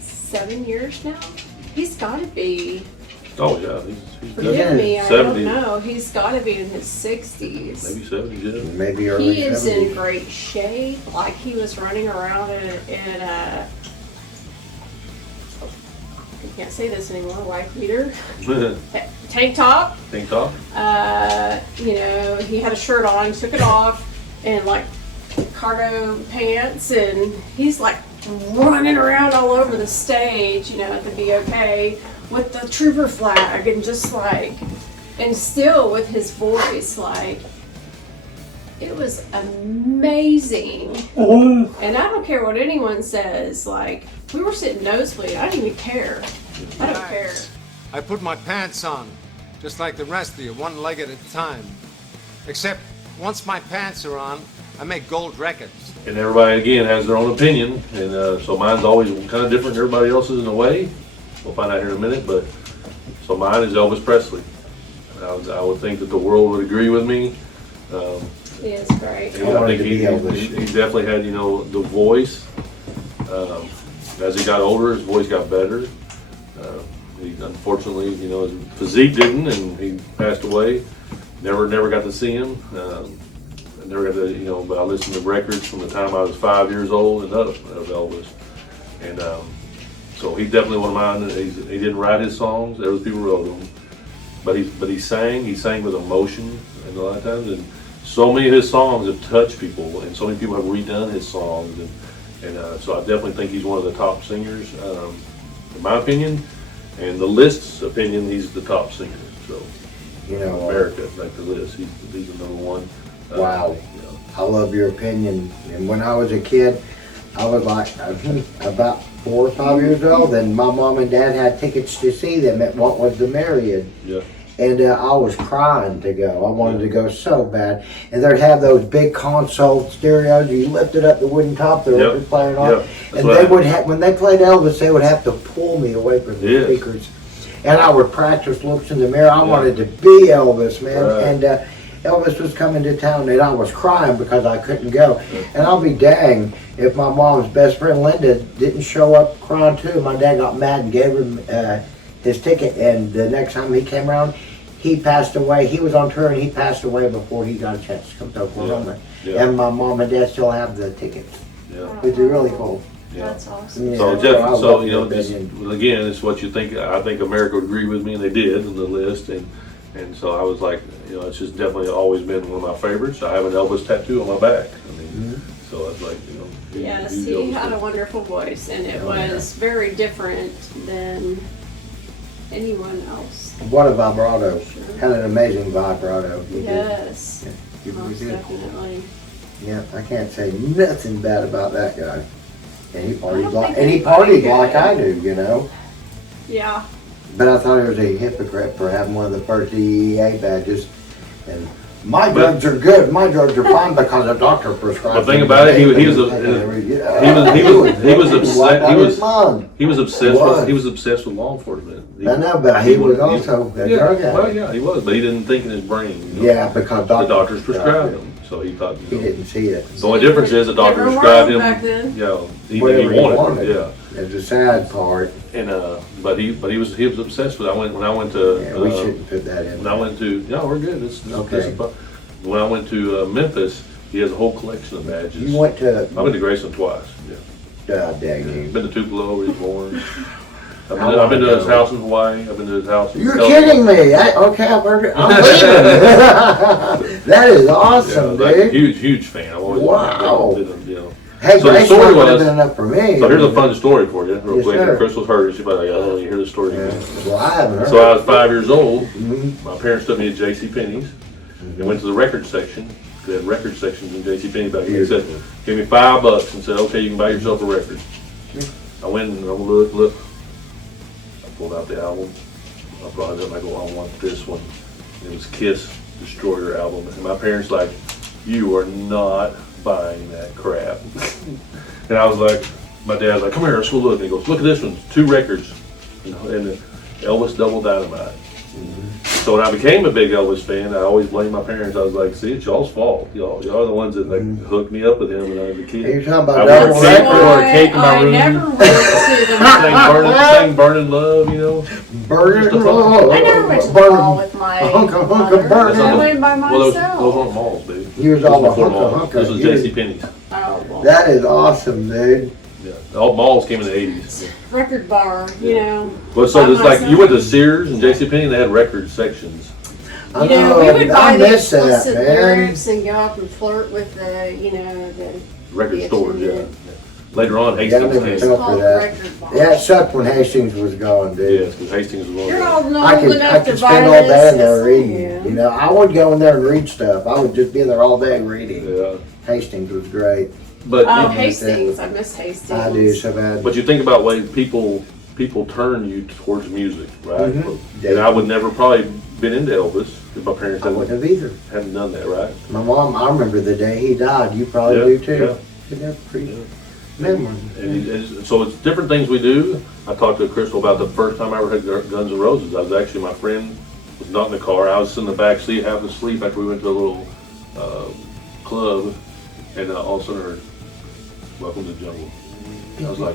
7 years now. He's gotta be, Oh yeah. He's forgive me, I 70. don't know, he's gotta be in his 60s. Maybe 70. Yeah. Maybe early He is 70s. in great shape, like he was running around in a, I can't say this anymore, wife beater, tank top. Tank top. He had a shirt on, took it off, and like cargo pants, and he's like running around all over the stage, at the BOK with the trooper flag, and just like, and still with his voice, like, it was amazing. And I don't care what anyone says, like, we were sitting nosebleed, I didn't even care. I don't care. I put my pants on, just like the rest of you, one leg at a time. Except, once my pants are on, I make gold records. And everybody again has their own opinion, and so mine's always kind of different than everybody else's in a way. We'll find out here in a minute, but so mine is Elvis Presley. I would think that the world would agree with me. He is great. I wanted think to be Elvis. he definitely had the voice. As he got older, his voice got better. He unfortunately, his physique didn't, and he passed away. Never got to see him. I never got to, but I listened to records from the time I was 5 years old and up of Elvis. And so he's definitely one of mine. He didn't write his songs; other people wrote them. But he sang with emotion, and a lot of times, and so many of his songs have touched people, and so many people have redone his songs, and so I definitely think he's one of the top singers, in my opinion, and the list's opinion. He's the top singer. So America, like the list, he's the number one. Wow. I love your opinion. And when I was a kid, I was like about 4 or 5 years old, and my mom and dad had tickets to see them at what was the Marriott. Yeah. And I was crying to go. I wanted to go so bad. And they'd have those big console stereos. You lifted up the wooden top, the record player on. Yep. And they would have, when they played Elvis, they would have to pull me away from the Yes. speakers. And I would practice looks in the mirror. I wanted to be Elvis, man. Right. Elvis was coming to town, and I was crying because I couldn't go. And I'll be dang if my mom's best friend Linda didn't show up crying too. My dad got mad and gave him his ticket, and the next time he came around, he passed away. He was on tour and he passed away before he got a chance to come to Oklahoma. Yeah. And my mom and dad still have the tickets, Yeah. which is really cool. Yeah. That's awesome. Yeah. So, I Jeff, love so your just, opinion. again, it's what you think. I think America would agree with me, and they did in the list. And so I was like, it's just definitely always been one of my favorites. I have an Elvis tattoo on my back. I mean, so I was like, Yes, he's he Elvis had a fan. wonderful voice, and it was very different than anyone else. What a vibrato. Had an amazing vibrato. He did. Yes, He really most did. definitely. Yeah, I can't say nothing bad about that guy. And he I partied don't like, think and he anybody partied like could. I do. Yeah. But I thought he was a hypocrite for having one of the first DEA badges. And my drugs are good. My drugs are fine because a doctor prescribed. The thing them. about it, he was obsessed with law enforcement. I know, but he was also a yeah, drug well, addict. yeah, he was, but he didn't think in his brain. Yeah, because the doctors prescribed him, so he thought. He didn't see it. The only difference is the doctor Never prescribed worked him. back then. He Whatever he wanted. wanted. Yeah. It's the sad part. And but he was obsessed with it. When I went to Yeah, we shouldn't put that in. when I went to we're good. This Okay. is fun. When I went to Memphis, he has a whole collection of badges. You went to, I went to Graceland twice. Yeah, dang you. been to Tupelo where he was born. I've been to his house in Hawaii. I've been to his house. In You're California. kidding me. Okay, I've heard it. I'm leaving. That is awesome, Like a dude. huge fan. I've always Wow. been. Hey, So the Graceland story would have was- been enough for me. So here's a fun story for you, real Yes, quick. sir. Crystal's heard it. She's like, oh, you hear the story. Yeah. Well, I haven't heard So I it. was 5 years old. Mhm. My parents took me to J.C. Penney's and went to the record section. They had record sections in J.C. Penney back then. They said, give me $5 and said, okay, you can buy yourself a record. I went and I look. I pulled out the album. I brought it up and I go, I want this one. And it was Kiss Destroyer album. And my parents like, you are not buying that crap. And I was like, my dad's like, come here, let's go look. And he goes, look at this one, 2 records. And Elvis Double Dynamite. So when I became a big Elvis fan, I always blamed my parents. I was like, see, it's y'all's fault. Y'all are the ones that hooked me up with him when I was a kid. You're talking about I double wore a cake, record. I wore a cake in my I room. never went to the Sang Burning Love, Burning Just a Love. I never went to the Burning- mall with my Hunka mother. burning. I went by Well, those myself. weren't malls, baby. He was Those all were a before hunka malls. hunka. This was He was- J.C. Penney's. Oh, well. That is awesome, dude. Yeah. All malls came in the 80s. Record bar, you know. Well, so by it's like you myself. went to Sears and J.C. Penney, they had record sections. I You know, we would know, buy I the miss that, explicit man. lyrics and go up and flirt with the Record the stores, yeah. attendant. Later on, Yeah, I Hastings never came. felt Called for that. record bar. Yeah, it sucked when Hastings was gone, dude. Yes, because Hastings was one You're of old, I old could enough to spend buy all day in this. there reading. Yeah. You know, I would go in there and read stuff. I would just be there all day reading. the. Hastings was great. But Oh, Yeah. Hastings. I miss Hastings. I do so bad. But you think about way people turn you towards music, right? Mhm. And I would never probably been into Elvis if my parents I wouldn't have either. hadn't done that, right? My mom, I remember the day he died. You probably Yeah, do too. yeah. Isn't that pretty Yeah. memory? And so it's different things we do. I talked to Crystal about the first time I ever had Guns N' Roses. I was actually, my friend was not in the car. I was in the back seat half asleep after we went to a little club, and all of a sudden I heard, "Welcome to the Jungle." And I was like,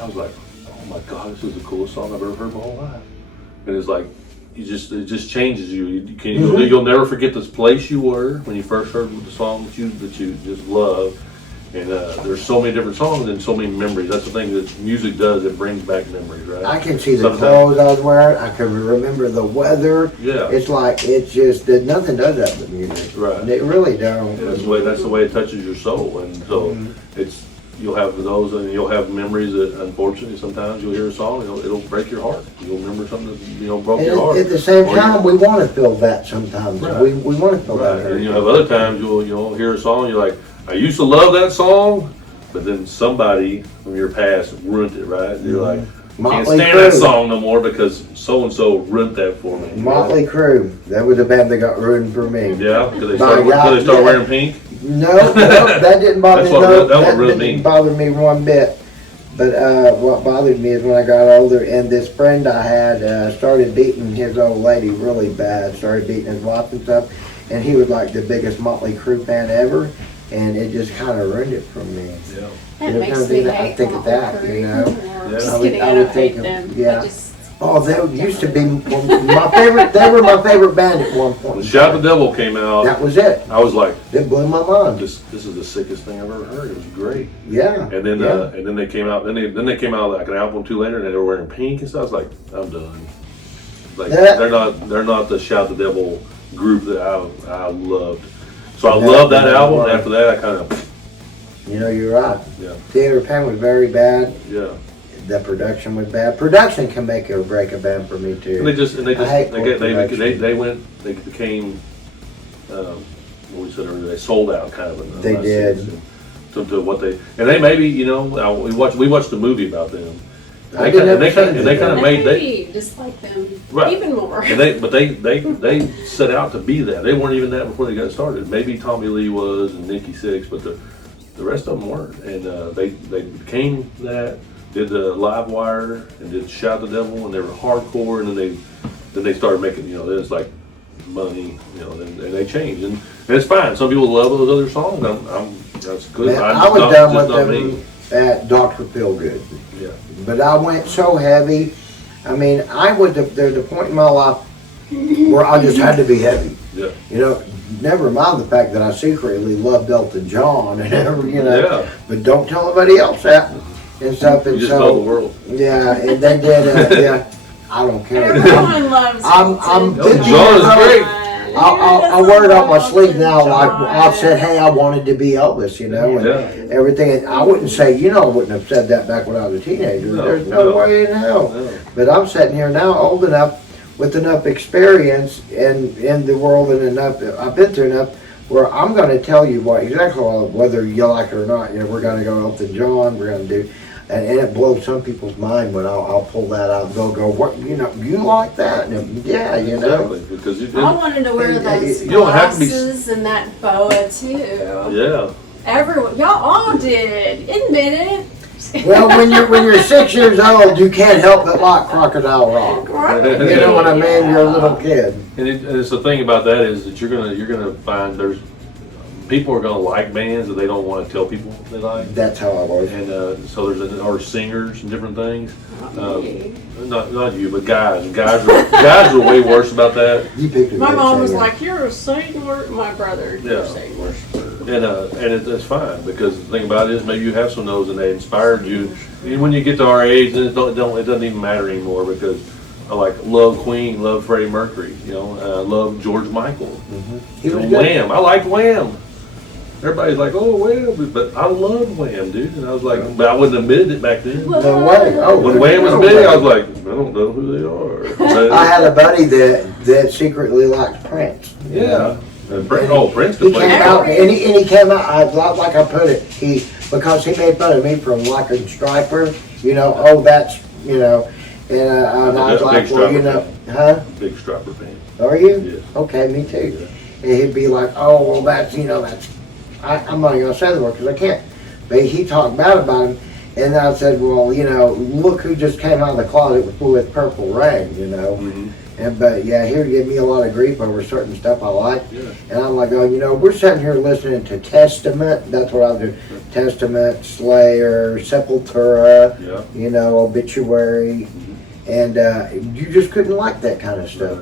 oh my God, this is the coolest song I've ever heard in my whole life. And it's like, it just changes you. You'll never forget this place you were when you first heard the song that you just love. And there's so many different songs and so many memories. That's the thing that music does. It brings back memories, right? I can see the Sometimes. clothes I was wearing. I can remember the weather. Yeah. It's like, it's just, that nothing does that with music. Right. It really don't. That's the way it touches your soul. And so you'll have those, and you'll have memories that, unfortunately, sometimes you'll hear a song, it'll break your heart. You'll remember something that broke your heart. And at the same Or time, we want to feel that sometimes. Right. We want to feel Right, that. and you'll have other times you'll hear a song, you're like, I used to love that song, but then somebody from your past ruined it, right? You're like, can't Motley stand that Crue. song no more because so and so ruined that for me. Motley Crue. That was a band that got ruined for me. Yeah, because they By started God, yeah. wearing pink. No, that didn't bother That's me. what No, that really didn't mean. bother me one bit. But what bothered me is when I got older, and this friend I had started beating his old lady really bad. Started beating his wife and stuff. and he was like the biggest Motley Crue fan ever, and it just kind of ruined it for me. Yeah. That You know, makes kinda me do that. I hate think of that, Motley you Crue. know. Or Yeah. Just I would- kidding, I I would don't think hate of- them. yeah. I just, Oh, they used to be my favorite. They were my favorite band at one point. When Shout the Devil came out, That was it. I was like, It blew my mind. this is the sickest thing I've ever heard. It was great. Yeah. And then yeah. and then they came out. Then they came out like an album or two later, and they were wearing pink and stuff. I was like, I'm done. Like Yeah. they're not the Shout the Devil group that I loved. So I Yeah, loved that they album. were. And after that, I kind of You know, you're right. yeah Theater of Pain was very bad. yeah. The production was bad. Production can make or break a band for me too. And they just I hate poor production. they became what we said earlier. They sold out kind of. In They my did. sense, to what they and they maybe we watched the movie about them. I didn't And they ever kind of I made maybe dislike them Right. even more. And they set out to be that. They weren't even that before they got started. Maybe Tommy Lee was and Nikki Sixx, but the rest of them weren't. And they became that. Did the Live Wire and did Shout the Devil, and they were hardcore. And then they started making it's like money, and they changed. And it's fine. Some people love those other songs. That's good. Man, I was done with them at Dr. Feelgood. Yeah. But I went so heavy. I mean, there's a point in my life where I just had to be heavy. Yeah. You know, never mind the fact that I secretly loved Elton John and Yeah. but don't tell anybody else that and stuff. You And just so, told the world. yeah, and they did, yeah, I don't care. Everyone loves I'm Elton 50 John is years great. old. I wear it on my sleeve now, like I've said, hey, I wanted to be Elvis, and Yeah. everything. And I wouldn't say, I wouldn't have said that back when I was a teenager. No, There's no no. way in hell. No. But I'm sitting here now, old enough, with enough experience in the world, and enough, I've been through enough, where I'm going to tell you exactly whether you like it or not. We're going to go Elton John, we're going to do. And it blows some people's mind when I'll pull that out and they'll go, what, you like that? And yeah, Exactly. Because I wanted to wear those You don't have to be- glasses and that boa too. yeah. Everyone, y'all all did. Admit it. Well, when you're 6 years old, you can't help but like Crocodile Rock. You know what I mean? You're a little kid. And it's the thing about that is that you're gonna find there's people are gonna like bands that they don't want to tell people they like, That's how I was. and so or singers and different things. Me. Not you, but guys are way worse about that. You picked a My great mom was singer. like, "You're a Satan wor-" My brother, you're Yeah. a Satan worshiper. And it's fine because the thing about it is maybe you have some of those and they inspired you. And when you get to our age, then it doesn't even matter anymore because I love Queen, love Freddie Mercury, love George Michael, He was good. Wham. I like Wham. Everybody's like, oh Wham, but I love Wham, dude. And I was like, but I wouldn't have admitted it back then. No way. Oh, When Wham was big, I was like, I don't know who they are. I had a buddy that secretly liked Prince. Yeah. And Prince He could play came guitar. out, and he came out, like I put it, because he made fun of me from liking Striper, that's, and I was A like, big well, Striper huh? Big Striper fan. Are you? Yes. Okay, me too. And he'd be like, oh, well, that's, I'm not going to say the word because I can't. But he talked bad about him. And I said, well, look who just came out of the closet with Purple Rain, Mhm. But yeah, he would give me a lot of grief over certain stuff I like. Yeah. And I'm like, we're sitting here listening to Testament. That's what I do. Testament, Slayer, Sepultura, Yeah. Obituary. And you just couldn't like that kind of stuff,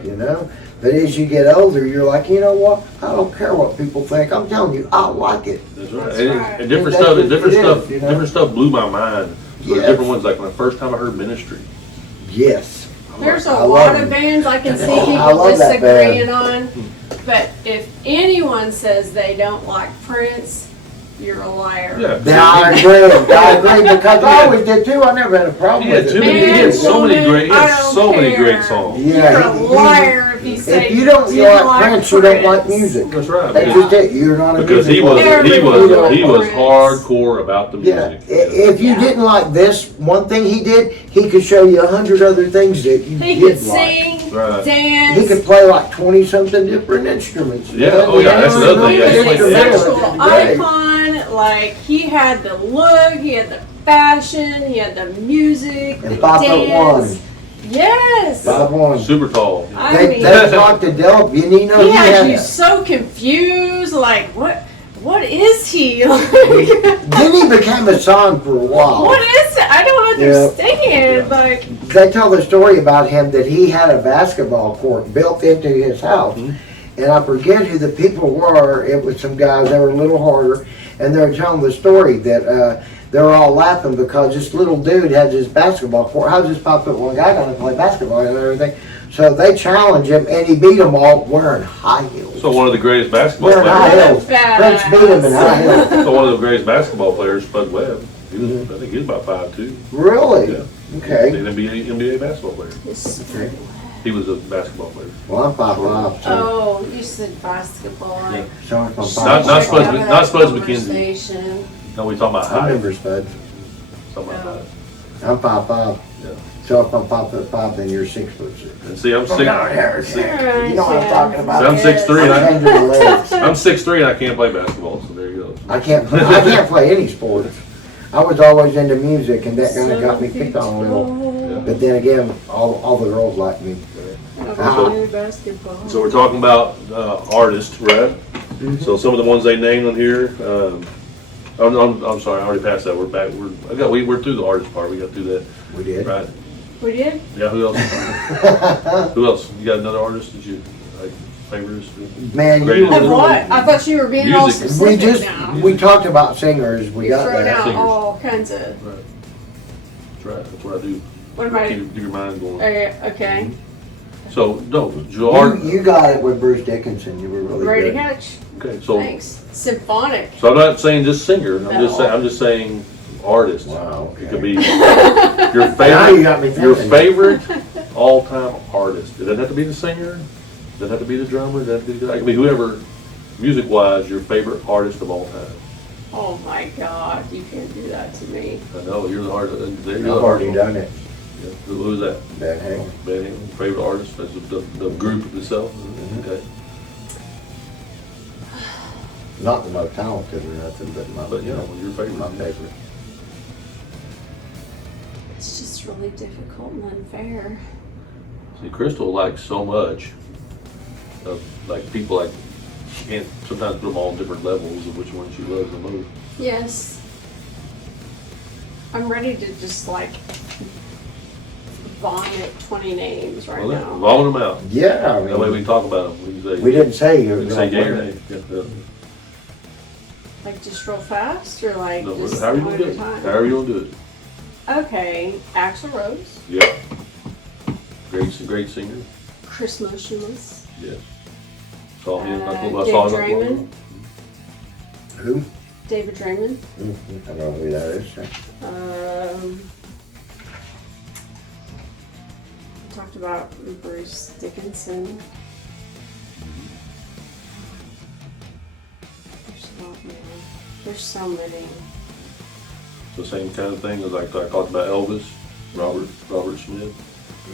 But as you get older, you're like, you know what? I don't care what people think. I'm telling you, I like it. That's right. That's And, right. and different And stuff. that's what it is, Different stuff blew my mind. So Yes. different ones. Like when the first time I heard Ministry. Yes. There's a I lot love of him. bands I can see I people love that disagreeing on, but if anyone says they don't like Prince, you're a liar. Yeah. Now, I agree because I always did too. I never had a problem He had with too it. many. He had Man, so many woman, great. He I had don't so many care. great songs. Yeah, You're a liar if you say If you don't you like Prince, you don't like music. That's right. That's just it. You're not a Because music he was lover. he was Prince. hardcore about the Yeah, music. if you Yeah. didn't like this one thing he did, he could show you 100 other things that you He did could like. sing, Right. dance. He could play like 20 something different instruments. Yeah, oh yeah, that's another thing. Yeah, He he was a played sexual Great. icon. Like he had the look, he had the fashion, he had the music, And the 5'1". dance. Yes. 5'1". Super tall. I They mean, talked to Del, and you know he he had had you a- so confused. Like, what is he? Like, Then he became a song for a while. what is it? I don't understand. Like, They tell the story about him that he had a basketball court built into his house. And I forget who the people were. It was some guys that were a little harder. And they were telling the story that they were all laughing because this little dude had this basketball court. How's this 5'1" guy gonna play basketball and everything? So they challenged him and he beat them all wearing high heels. So one of the greatest basketball Wearing high players. heels. Badass. Prince beat him in high heels. So one of the greatest basketball players, Spud Webb. He was, I think he was about 5'2". Really? Yeah. Okay. An NBA basketball player. Okay. He was a basketball player. Well, I'm 5'5", so. oh, you said basketball. Like, So I'm Not- 5'5". not Spuds- Check out not Spuds that McKenzie. conversation. No, we talking about I height. remember Spud. Something like that. I'm 5'5". Yeah. So if I'm 5'5", then you're 6'6". And see, I'm six. You know what I'm talking about. I'm 6'3" and I'm I, changing the legs. I'm 6'3" and I can't play basketball. So there you go. I can't play any sports. I was always into music, and that kind of got me picked on a little. But then again, all the girls like me. Basketball. So we're talking about artists, right? So some of the ones they named on here. I'm sorry, I already passed that. We're back. We're through the artist part. We got through that, We did. right? We did? Yeah. Who else? Who else? You got another artist that you like? Favorites? Man, you Greatest? Of were, what? I thought you were being all Music. specific now. we talked about singers. We You're got throwing that. out Singers. all kinds of. Right. That's right. That's what I do. What am I? Keep your mind going. Okay. So no, Gerard. You got it with Bruce Dickinson. You were really Ready to good. catch? Okay, so Thanks. Symphonic. so I'm not saying just singer. No. I'm just saying artist. Wow. It could Okay. be your Now you got me favorite, your thinking. favorite all-time artist. It doesn't have to be the singer. It doesn't have to be the drummer. It doesn't have to be. It can be whoever, music-wise, your favorite artist of all time. Oh my God! You can't do that to me. I know you're the artist. I've already done it. Yeah. Who's that? Van Halen. Van Halen, favorite artist. That's the group itself. Okay. Not the most talented or nothing, but my, But yeah, your favorite. my favorite. It's just really difficult and unfair. See, Crystal likes so much of like people like she can't sometimes put them all on different levels of which one she loves the most. Yes. I'm ready to just like vomit 20 names right Well, now. vomit them out. Yeah, I That way we mean, can talk about them. We can say, we didn't say you we were can say going yay or to nay. Yeah, Like just real fast or like no, just however you one want to at do a it. time? However you want to do it. Okay, Axl Rose, Yeah. Great singer. Chris Motionless, Yes. Saw him. I David saw him. Draymond, Who? David Draymond, I don't know who that is. talked about Bruce Dickinson. There's a lot more. There's so many. The same kind of thing as like I talked about Elvis, Robert Smith.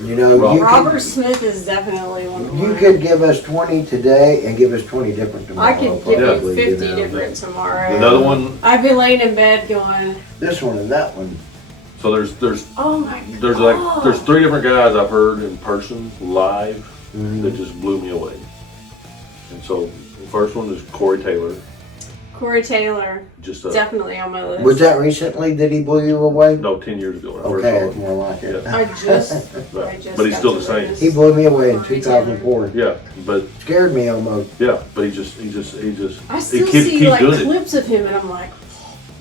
You know, you Robert could, Smith is definitely one of you mine. could give us 20 today and give us 20 different tomorrow. I could give probably, you 50 know. different tomorrow. Another one. I've been laying in bed going, This one and that one. So there's oh my God. there's three different guys I've heard in person live that just blew me away. And so the first one is Corey Taylor. Corey Taylor, Just definitely on my list. Was that recently that he blew you away? no 10 years ago when I first Okay, saw it's him. more like it. Yeah. I just Right. But he's got still to the same. this. He blew me away in 2004. Yeah, but Scared me almost. yeah, but he just I he still keeps see like doing it. clips of him and I'm like,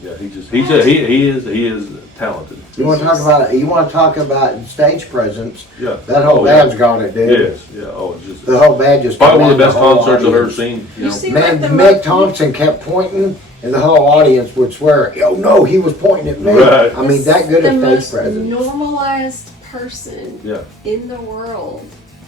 Yeah, he is talented. You want to talk about it? You want to talk about stage presence? Yeah. That whole band's got it, dude. Yes, yeah. Oh, it's just The whole band just. probably one of the commanded best whole concerts I've ever audience. seen. You see Man, like the Mick Thompson kept pointing, and the whole audience would swear, "Oh no, he was pointing at me." Right. I mean, that good the a most stage presence. normalized person Yeah, in the world.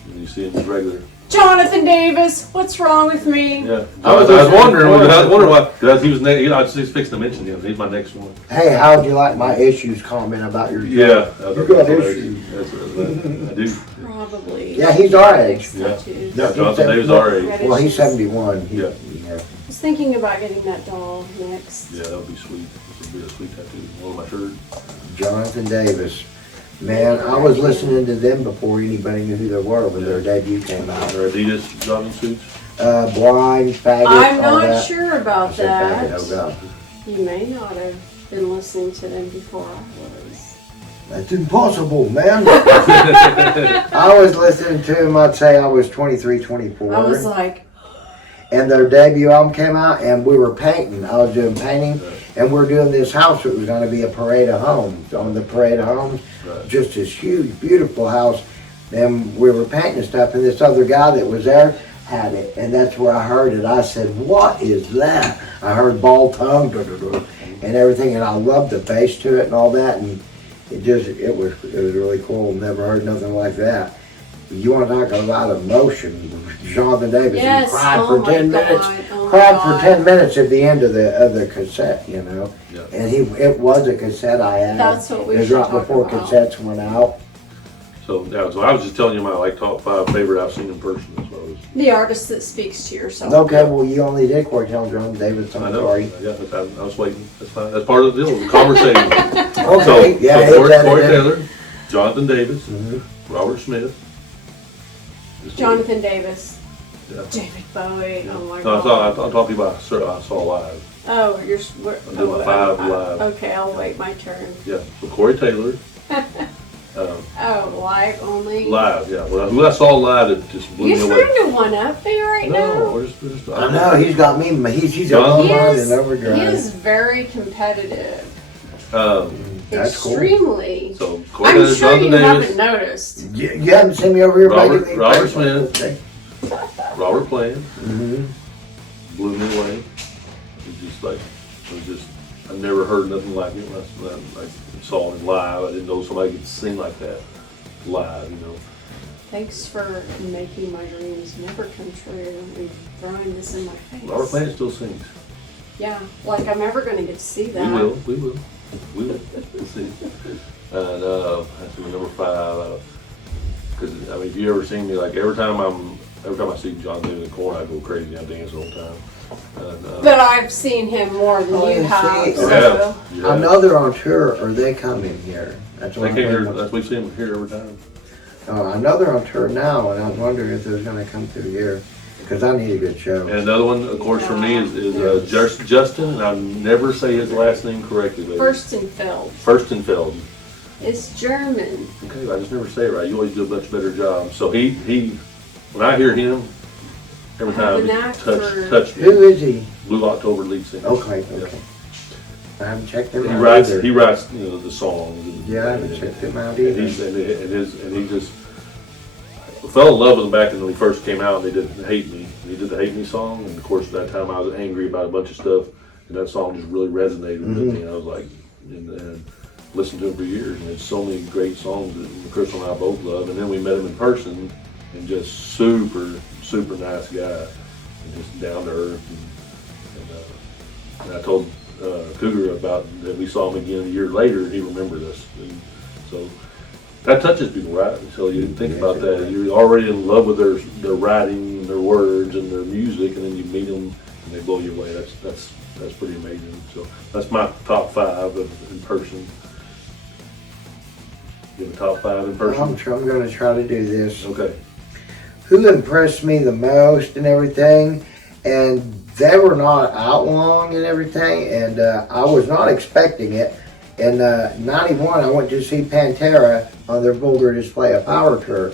and you see him just regular. Jonathan Davis, what's wrong with me? Yeah, I I was was wondering listening- why. Because he was. I was just fixing to mention him. He's my next one. Hey, how'd you like my issues comment about your? Yeah, You got issues. I do. Probably. Yeah, he's our age. Yeah. Tattoos. Yeah, Jonathan Davis our age. Red Well, he's issues. 71. Yeah. I was thinking about getting that doll next. Yeah, that would be sweet. This would be a sweet tattoo. On my shirt. Jonathan Davis. Man, I was listening to them before anybody knew who they were when their debut came out. Or Adidas jogging suits. Blind, faggot, I'm all not that. sure I about said faggot, oh that. God. You may not have been listening to them before I was. That's impossible, man. I was listening to them, I'd say I was 23, 24. I was like, And their debut album came out, and we were painting. I was doing painting, and we're doing this house that was going to be a parade of homes. On the parade of homes, just this huge, beautiful house. And we were painting stuff, and this other guy that was there had it, and that's where I heard it. I said, "What is that?" I heard ball tongue, and everything, and I loved the bass to it and all that, and it was really cool. Never heard nothing like that. You want to talk about emotion? Jonathan Davis, yes, he cried oh for my 10 God, minutes. oh my Cried God. for 10 minutes at the end of the cassette, you know. Yeah. And it was a cassette I had. That's what we It was should right talk before about. cassettes went out. So yeah, so I was just telling you my top 5 favorite I've seen in person. That's what I was. the artist that speaks to yourself. Okay, well, you only did Cortell John Davis. I'm I know. sorry. Yeah, I was waiting. That's fine. That's part of the deal. The conversation. Okay, yeah, so hit that Corey in. Taylor, Jonathan Davis, Mhm. Robert Smith. Jonathan Davis. Yeah. David Bowie. Oh my No, God. I'll talk to you about I saw live. Oh, you're. I did my 5 live. Okay, I'll wait my turn. Yeah, so Corey Taylor. Oh, live only. Live, yeah. Well, who I saw live, it just blew You me away. trying to one up me right No, now? we're just I know, he's got me. He's John- on He mine is, and overdrive. he is very competitive. That's cool. Extremely. So Corey I'm Taylor, sure you Jonathan haven't Davis, noticed. You haven't seen me over here Robert- making me Robert pay for it. Smith. Robert Plant, Mm-hmm. blew me away. It was just, I never heard nothing like it when I saw him live. I didn't know somebody could sing like that live, you know. Thanks for making my dreams never come true and throwing this in my face. Robert Plant still sings. Yeah, like I'm never going to get to see that. We will. We'll see. And that's my number 5. Because I mean, if you ever seen me, like every time I see John David in the corner, I go crazy. I dance the whole time. And, But I've seen him more than Oh, you you have. see. So. yeah. I know they're on tour, or they coming here. That's They what came here. We see them here every time. I know they're on tour now, and I was wondering if they're going to come through here, because I need a good show. And another one, of course, for me is Justin, and I never say his last name correctly. But Furstenfeld. Furstenfeld. It's German. Okay, I just never say it right. You always do a much better job. So he when I hear him, every I have time the it knack for- touch me. Who is he? Blue October lead singer. Okay. Yeah. I haven't checked him He out writes, either. the songs. And, Yeah, I haven't checked him out and either. he just I fell in love with him back when he first came out. And they did Hate Me. He did the Hate Me song, and of course at that time I was angry about a bunch of stuff, and that song just really resonated with me. And I was like, and listened to him for years, and there's so many great songs that Crystal and I both love. And then we met him in person, and just super nice guy, and just down to earth. And I told Cougar about that we saw him again a year later, and he remembered us. And so that touches people, right? So you think about that. You're already in love with their writing, and their words, and their music, and then you meet them, and they blow you away. That's pretty amazing. So that's my top 5 in person. You have a top 5 in person? I'm going to try to do this. Okay. Who impressed me the most and everything, and they were not out long and everything, and I was not expecting it. In '91, I went to see Pantera on their Vulgar Display of Power tour,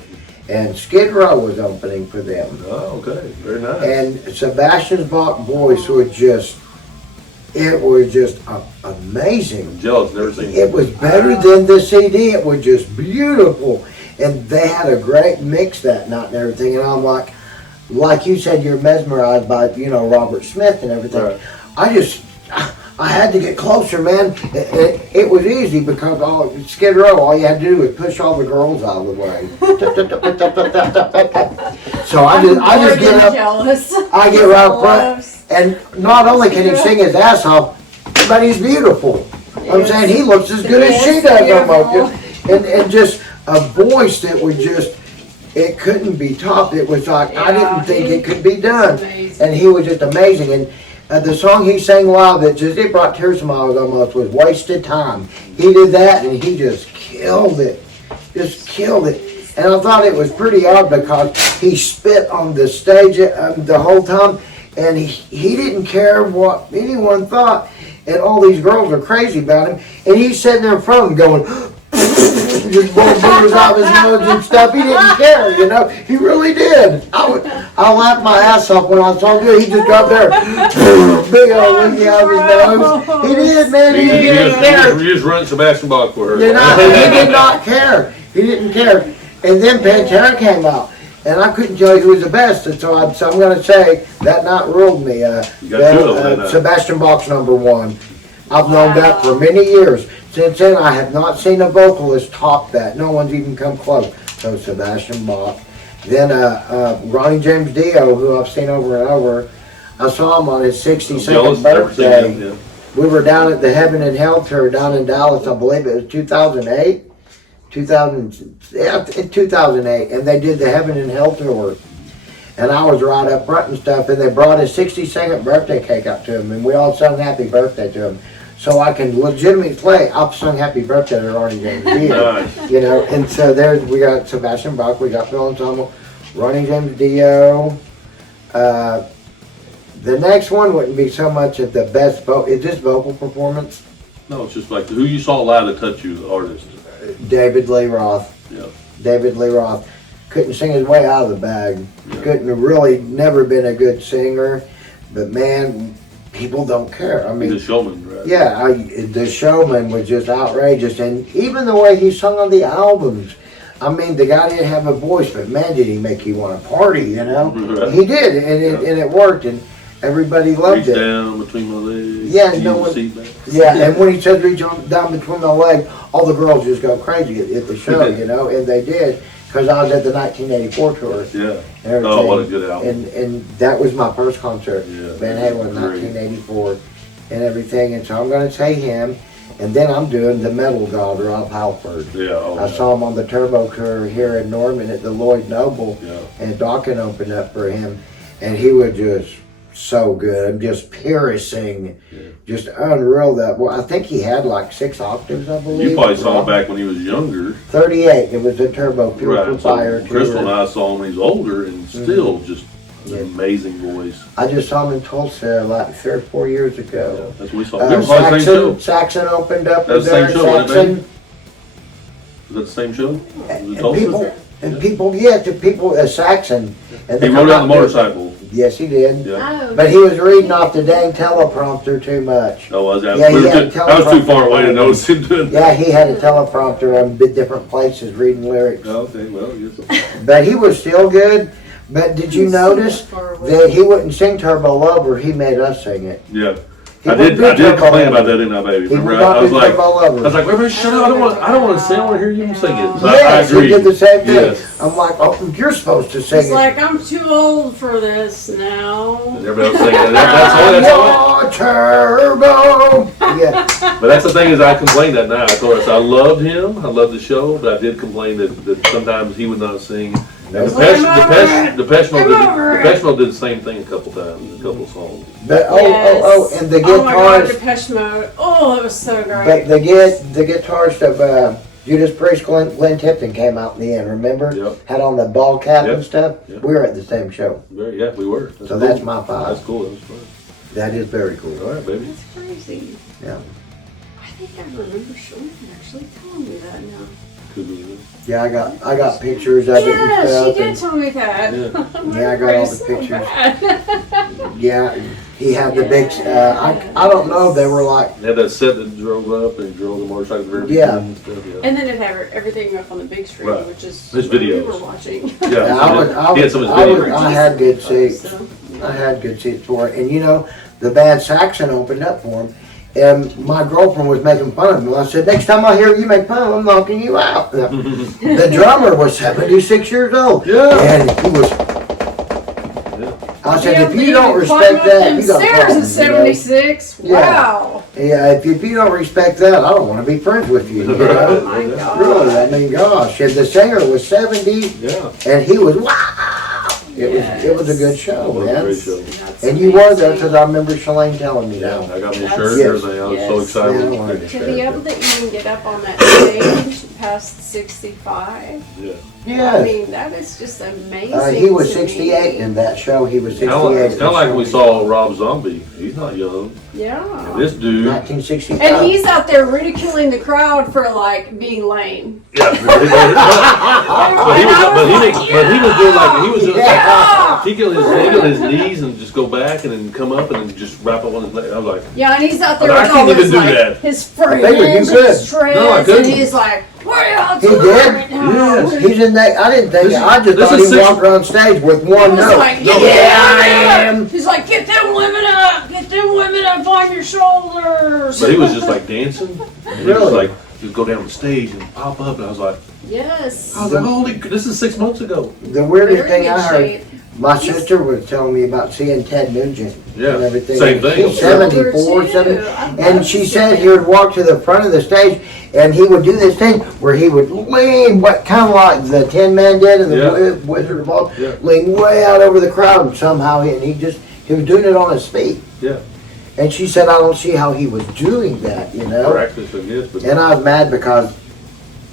and Skid Row was opening for them. Oh, okay. Very nice. And Sebastian Bach's voice was just, it was just amazing. I'm jealous. Never seen It was better than the CD. It was just beautiful. And they had a great mix that night and everything. And I'm like you said, you're mesmerized by, Robert Smith and everything. Right. I had to get closer, man. It was easy because Skid Row, all you had to do was push all the girls out of the way. So I just get up. Jealous. I get right up front, and not only can he sing his ass off, but he's beautiful. I'm saying he looks as good as she does almost. And just a voice that was just, it couldn't be topped. It was like, I didn't think it could be done. And he was just amazing. And the song he sang live that just, it brought tears to my eyes almost, was Wasted Time. He did that and he just killed it. just killed it. And I thought it was pretty odd because he spit on the stage the whole time, and he didn't care what anyone thought. And all these girls are crazy about him, and he's sitting there in front of them going, just blowing boogers out his nose and stuff. He didn't care, you know. He really did. I laughed my ass off when I saw him. He just got there, big old looking out of his nose. He did, man. He didn't care. You just run Sebastian Bach for her. He did not care. He didn't care. And then Pantera came out, and I couldn't tell you who was the best. And so I'm going to say that night ruled me. Sebastian Bach's #1. I've known that for many years. Since then, I have not seen a vocalist top that. No one's even come close. So Sebastian Bach. Then Ronnie James Dio, who I've seen over and over. I saw him on his 62nd birthday. We were down at the Heaven and Hell tour down in Dallas. I believe it was 2008. 2008, and they did the Heaven and Hell tour. And I was right up front and stuff, and they brought his 62nd birthday cake up to him, and we all sung happy birthday to him. So I can legitimately play, I've sung happy birthday to Ronnie James Dio. Nice. You know, and so there we got Sebastian Bach, we got Phil Anselmo, Ronnie James Dio. The next one wouldn't be so much of the best is this vocal performance? No, it's just like who you saw live that touched you, the artist. David Lee Roth. Yeah. David Lee Roth couldn't sing his way out of the bag. Yeah. Couldn't have really never been a good singer, but man, people don't care. I mean, He's a showman, right? yeah, the showman was just outrageous, and even the way he sung on the albums. I mean, the guy didn't have a voice, but man, did he make you want to party? You know, Right. he did, and it worked, and everybody loved Reach it. down between my legs. Yeah, Jesus, no one- seat back. Yeah, and when he said reach down between my legs, all the girls just go crazy at the show, you know, and they did, because I was at the 1984 tour. Yeah. And everything. Oh, what a good album. And that was my first concert, Yeah. Van Halen, Great. 1984, and everything, and so I'm going to say him, and then I'm doing the metal god, Rob Halford. Yeah. Oh, I saw him on the Turbo tour here in Norman at the Lloyd Noble, Yeah. and Dawkins opened up for him, and he was just so good. I'm just piercing, just unreal. That well, I think he had like 6 octaves, I believe. You probably saw him back when he was younger. 38. It was a Turbo Fuel for Right. Fire So tour. Crystal and I saw him when he was older and still just an amazing voice. I just saw him in Tulsa like 3 or 4 years ago. That's what we saw. We were probably the same show. Saxon opened up That was with the there. same show, wasn't it, Saxon. baby? Was that the same show? Was it And Tulsa? people, yeah, to people, Saxon. And He they rode come on the out there- motorcycle. Yes, he did. Yeah. Oh, But he was reading off the dang teleprompter too much. Oh, was that? Yeah, We were yeah, too- I was too far away to notice him doing that. Yeah, he had a teleprompter on different places reading lyrics. Okay, well, I guess. But he was still good. But did you He's so notice far away. that he wouldn't sing Turbo Lover? He made us sing it. Yeah. He I wouldn't did do Turbo complain Lover. about that, didn't I, baby? He Remember, would not I was do like, Turbo I Lover. was like, everybody shut up! I don't want to sing. I want to hear you sing it. So I Yes, he agree. did the same thing. Yes. I'm like, oh, you're supposed to sing He's it. like, I'm too old for this now. And everybody else singing. That's all. Your Turbo. Yeah. But that's the thing is, I complained that night. I told her, I said, I loved him. I loved the show, but I did complain that sometimes he would not sing. And Depeche Mode did the same thing a couple times, a couple songs. But Yes. and the Oh my God, guitarist. Depeche Mode. Oh, it was so But great. the guitarist of Judas Priest, Glenn Tipton, came out in the end. Remember? Yep. Had on the ball cap Yep. and stuff. Yep. We were at the same show. Yeah, we were. So that's my 5. That's cool. That was fun. That is very cool. All right, baby. That's crazy. Yeah. I think I remember Sean actually telling me that now. Could be. Yeah, I got pictures of it and Yeah, she stuff. did tell me that. Yeah. I'm Yeah, I got all the pictures. pictures. Yeah, he had the big. I don't know. They were like. They had that set that drove up and drove the motorcycle very Yeah. and stuff. Yeah. And then it had everything up on the big screen, Right. which is His what we videos. were watching. Yeah, I he had some of his videos. I had good seats. So, I had good seats for it, and you know, the band Saxon opened up for him. And my girlfriend was making fun of me. I said, next time I hear you make fun, I'm knocking you out. The drummer was 76 years old. Yeah. And he was, I said, be if able you to don't even respect climb up that, them you got stairs at problems. You know? 76. Yeah. Wow. Yeah, if you don't respect that, I don't want to be friends with you. You Oh know? my God. Really, I mean, gosh. And the singer was 70, Yeah. and he was, wow. It was a good show, It was a man. great show. That's And you were there amazing. because I remember Shalane telling me Yeah, that. I got my That's- shirt and everything. I was so yes. excited. Yeah, I wanted To be able to even get up on that stage past 65. Yeah. I Yes. mean, that is just amazing. He was to 68 me. in that show. He was It's 68. kind of like when we saw Rob Zombie. He's not young. Yeah. And this dude. 1965. And he's out there ridiculing the crowd for like being lame. Yeah. But he was doing like he was doing. Yeah. He get on his knees and just go back and then come up and then just wrap up on his leg. I was like, Yeah, and he's out there I with can't all even his do like that. his think friends you and could. his friends, No, I and couldn't. he's like, "What are y'all He doing did? right now?" Yes. He's in that. I didn't think. This is- I just this thought is he six- walked around stage with He one was note. like, Yeah, I am. He's like, "Get them women up! Get them women up on your shoulders!" but he was just like dancing. And he was Really? like, he'd go down the stage and pop up, and I was like, Yes. holy, this is 6 months ago. The weirdest Very thing good I heard. shape. My sister was telling me about seeing Ted Nugent Yeah, and everything. same thing. He's 74, Older, too. 70, I'd love and to she see said that. he would walk to the front of the stage and he would do this thing where he would lean, what kind of like the Tin Man did in the Yeah. Wizard of Oz, Yeah. lean way out over the crowd and somehow he was doing it on his feet. Yeah, And she said, I don't see how he was doing that, you know. practice, I guess. But And I was mad because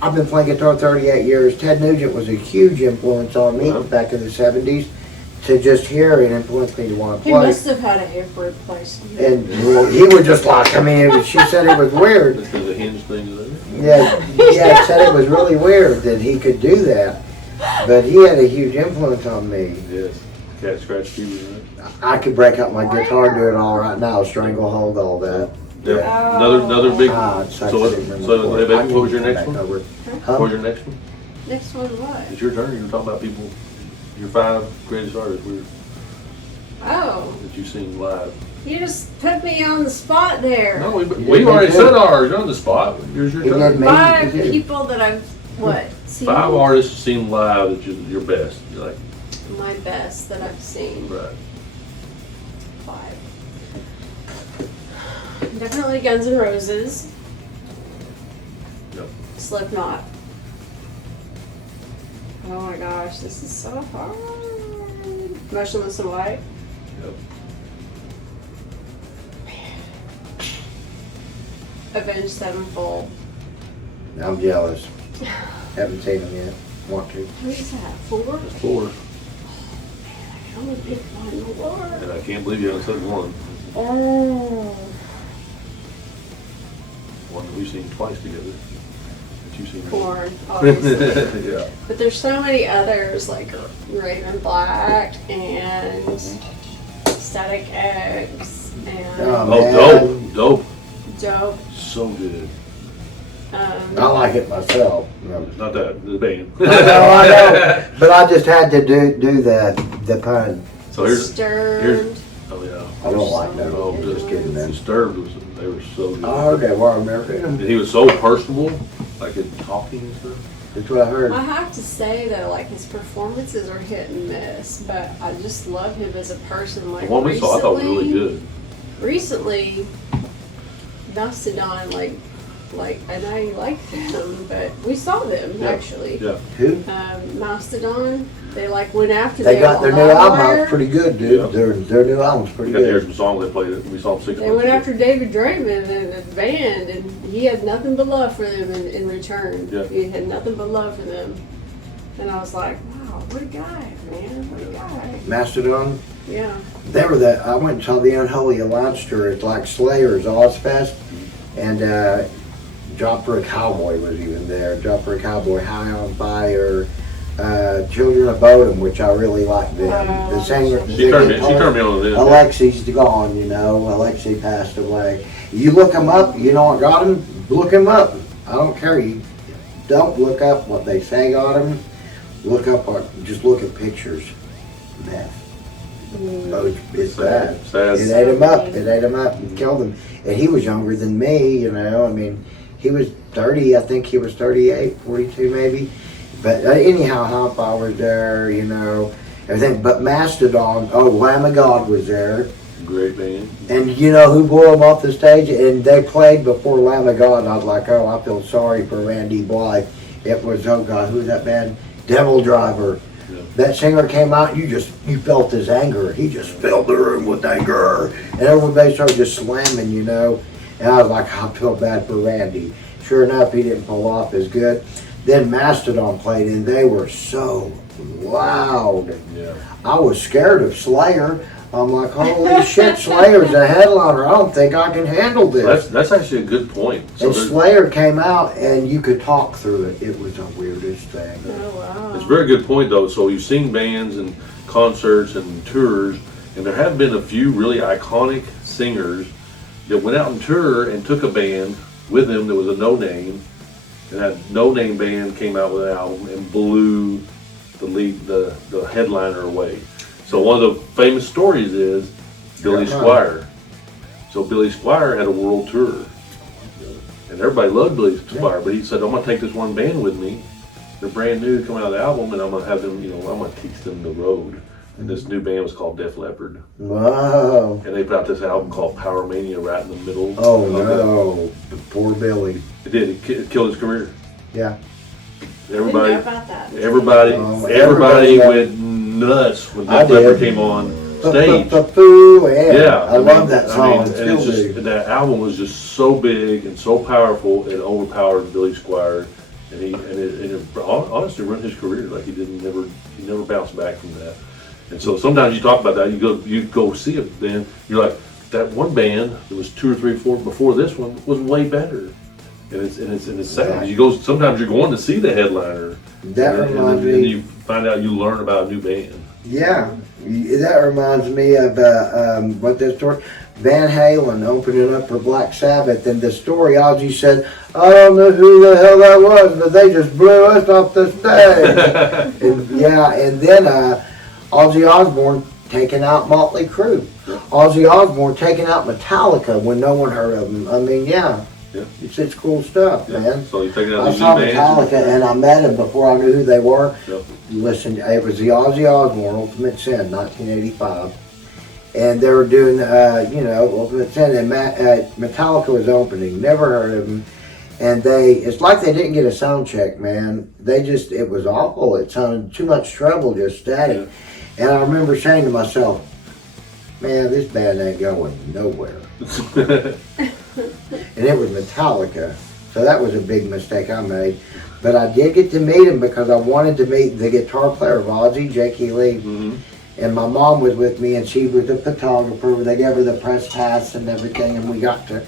I've been playing guitar 38 years. Ted Nugent was a huge influence on me Uh-huh. back in the 70s to just hear and influence me to want to He play. must have had a hip replacement. And well, he was just like, I mean, she said it was weird. this is a hinge thing. Yeah, said it was really weird that he could do that. But he had a huge influence on me. Yes, cat scratch fever. I could break out my guitar and do it all right now, stranglehold, all that. Yeah, another big. Ah, it sucks So, to remember. so hey, I baby, can what was your come next back one? over. What Huh? was your next one? Next one, what? It's your turn. You were talking about people, your 5 greatest artists Oh, that you've seen live. you just put me on the spot there. No, we already said ours. You're on the spot. Here's your He turn. did me. 5 He did. people that I've seen. 5 artists seen live that you're your best. You're like, My best that I've seen. right. 5. Definitely Guns N' Roses. Yep. Slipknot. Oh my gosh, this is so hard. Motionless in White. Yep. Avenged Sevenfold. I'm jealous. Haven't seen him yet. Want to. Who is that? 4? 4. I only picked one more. And I can't believe you haven't said 1. Oh. One that we've seen twice together. That you've seen. Corn, obviously. Yeah. But there's so many others like Raven Black and Static X and Oh, Oh, man. dope. Dope. So good. I like it myself. No, Not that, the band. I know. But I just had to do the pun. So here's, Disturbed. oh yeah. I don't like that. Oh, Just kidding, man. Disturbed was, they were so good. I heard that War America. And he was so personable, like in talking and stuff. That's what I heard. I have to say though, like his performances are hit and miss, but I just love him as a person. The Like one we saw, I thought was really good. Recently, Mastodon, like I know you like them, but we saw them Yeah. actually. Yeah. Who? Mastodon, they like went after They them got their on new album Livewire. out pretty good, dude. Yeah. Their new album's We pretty got to hear good. some songs they played. We saw them 6 They months went ago. after David Draymond and the band, and he had nothing but love for them in return. Yeah. He had nothing but love for them. And I was like, wow, what a guy, man, what a guy. Mastodon. Yeah. They were that. I went and saw the Unholy Alliance tour. It's like Slayer's Ozfest, and Job for a Cowboy was even there. Job for a Cowboy, High on Fire, Children of Bodom, which I really like them. The singer, She turned me on to this. Alexi's gone, you know. Alexi passed away. You look him up. You know what got him? Look him up. I don't care. You don't look up what they say got him. Look up what. Just look at pictures. Meth. Oh, it's bad. Sad. It ate him up. It ate him up and killed him. And he was younger than me, you know. I mean, he was 30. I think he was 38, 42 maybe. But anyhow, Hoppa was there, you know, everything. But Mastodon, Lamb of God was there. Great band. And you know who blew him off the stage? And they played before Lamb of God. And I was like, oh, I feel sorry for Randy Blythe. It was, oh God, who's that band? Devil Driver. Yeah. That singer came out, you felt his anger. He just filled the room with anger. And everybody started just slamming, you know. And I was like, I feel bad for Randy. sure enough, he didn't pull off as good. Then Mastodon played, and they were so loud. Yeah. I was scared of Slayer. I'm like, holy shit, Slayer's a headliner. I don't think I can handle this. That's actually a good point. So And Slayer came out, and you could talk through it. It was the weirdest thing. Oh, wow. it's a very good point though. So you've seen bands and concerts and tours, and there have been a few really iconic singers that went out on tour and took a band with them that was a no-name, and that no-name band came out with an album and blew the headliner away. So one of the famous stories is Billy Squire. So Billy Squire had a world tour, and everybody loved Billy Squire, but he said, I'm going to take this one band with me. They're brand new, coming out of the album, and I'm going to have them, I'm going to teach them the road. And this new band was called Def Leppard. Wow. And they put out this album called Power Mania right in the middle. Oh, of no. Poor Billy. It did. It killed his career. Yeah. Everybody, Didn't know about that. everybody, Oh, everybody everybody, went nuts when I Def Leppard did. came on stage. Yeah. I love that I song. mean, and Still it's just, do. that album was just so big and so powerful, it overpowered Billy Squire, and it honestly ruined his career. Like he never bounced back from that. And so sometimes you talk about that, you go see it, then you're like, that one band that was 2 or 3, 4 before this one was way better. And it's sad. Sometimes you're going to see the headliner. That and reminds then me. you find out you learn about a new band. Yeah, that reminds me of what the story. Van Halen opening up for Black Sabbath, and the story Ozzy said, I don't know who the hell that was, but they just blew us off the stage. and then Ozzy Osbourne taking out Motley Crue. Ozzy Osbourne taking out Metallica when no one heard of them. I mean, yeah. It's cool stuff, man. So you take it out I these saw new bands. Metallica, and I met him before I knew who they were. Yep. Listen, it was the Ozzy Osbourne Ultimate Sin, 1985, and they were doing, Ultimate Sin, and Metallica was opening. Never heard of them, and it's like they didn't get a sound check, man. It was awful. It sounded too much treble, just static. And I remember saying to myself, man, this band ain't going nowhere. And it was Metallica, so that was a big mistake I made. But I did get to meet him because I wanted to meet the guitar player of Ozzy, Jakey Lee. Mm-hmm. And my mom was with me, and she was a photographer. They gave her the press pass and everything, and we got to.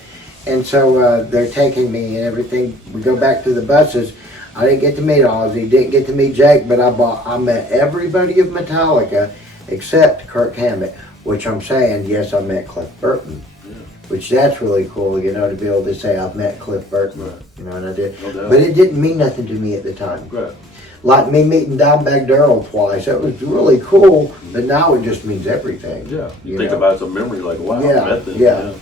And so they're taking me and everything. We go back to the buses. I didn't get to meet Ozzy, didn't get to meet Jake, but I met everybody of Metallica except Kirk Hammett, which I'm saying, yes, I met Cliff Burton. Which that's really cool, to be able to say I've met Cliff Burton, and I did. No doubt. But it didn't mean nothing to me at the time. Right. Like me meeting Dimebag Darrell twice, that was really cool, but now it just means everything. Yeah. You think about it as a memory, like, wow, I Yeah, met them. yeah.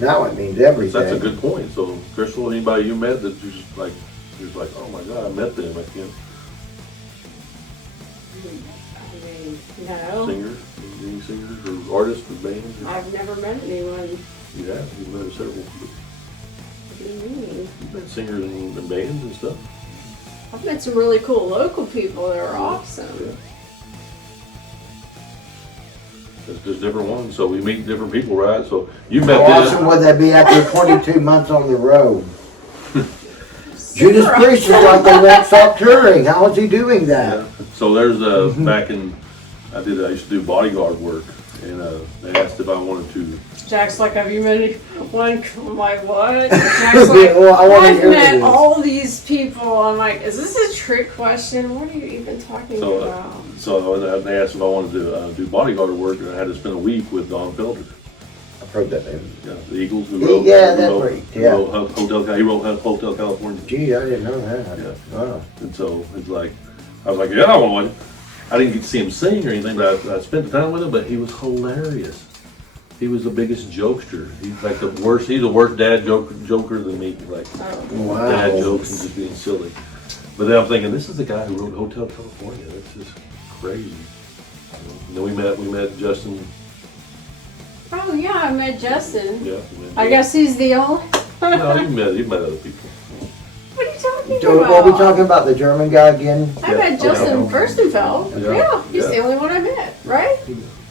Now it means everything. That's a good point. So, Crystal, anybody you met that you're just like, oh my God, I met them. Like, No. Singers, any singers or artists or bands? I've never met anyone. Yeah, you've met several. What do you mean? You've met singers and bands and stuff. I've met some really cool local people that are awesome. Yeah. There's different ones, so we meet different people, right? So you met How them. awesome would that be after 22 months on the road? Judas Priest is like they won't stop touring. How is he doing that? Yeah. So there's back in, I used to do bodyguard work, and they asked if I wanted to. Jack's like, have you met anyone? I'm like, what? Jack's like, Well, I wanna I've hear met this. all these people. I'm like, is this a trick question? What are you even talking So, about? so they asked if I wanted to do bodyguard work, and I had to spend a week with Don Felder. I've heard that name. Yeah, the Eagles. Who Yeah, wrote, that's who wrote, right, who yeah. wrote Hotel. He wrote Hotel California. Gee, I didn't know that. Yeah. Wow. And so it's like, I was like, yeah, I want one. I didn't get to see him sing or anything, but I spent the time with him. But he was hilarious. He was the biggest jokester. He's like the worst. He's the worst dad joker than me. Like Wow. dad jokes and just being silly. But then I'm thinking, this is the guy who wrote Hotel California. That's just crazy. And then we met Justin. Oh yeah, I met Justin. Yeah. I guess he's the only. No, you met other people. What are you talking So, about? what are we talking about? The German guy again? I met Justin Okay. Furstenfeld. Yeah. Yeah, he's Yeah. the only one I met, right?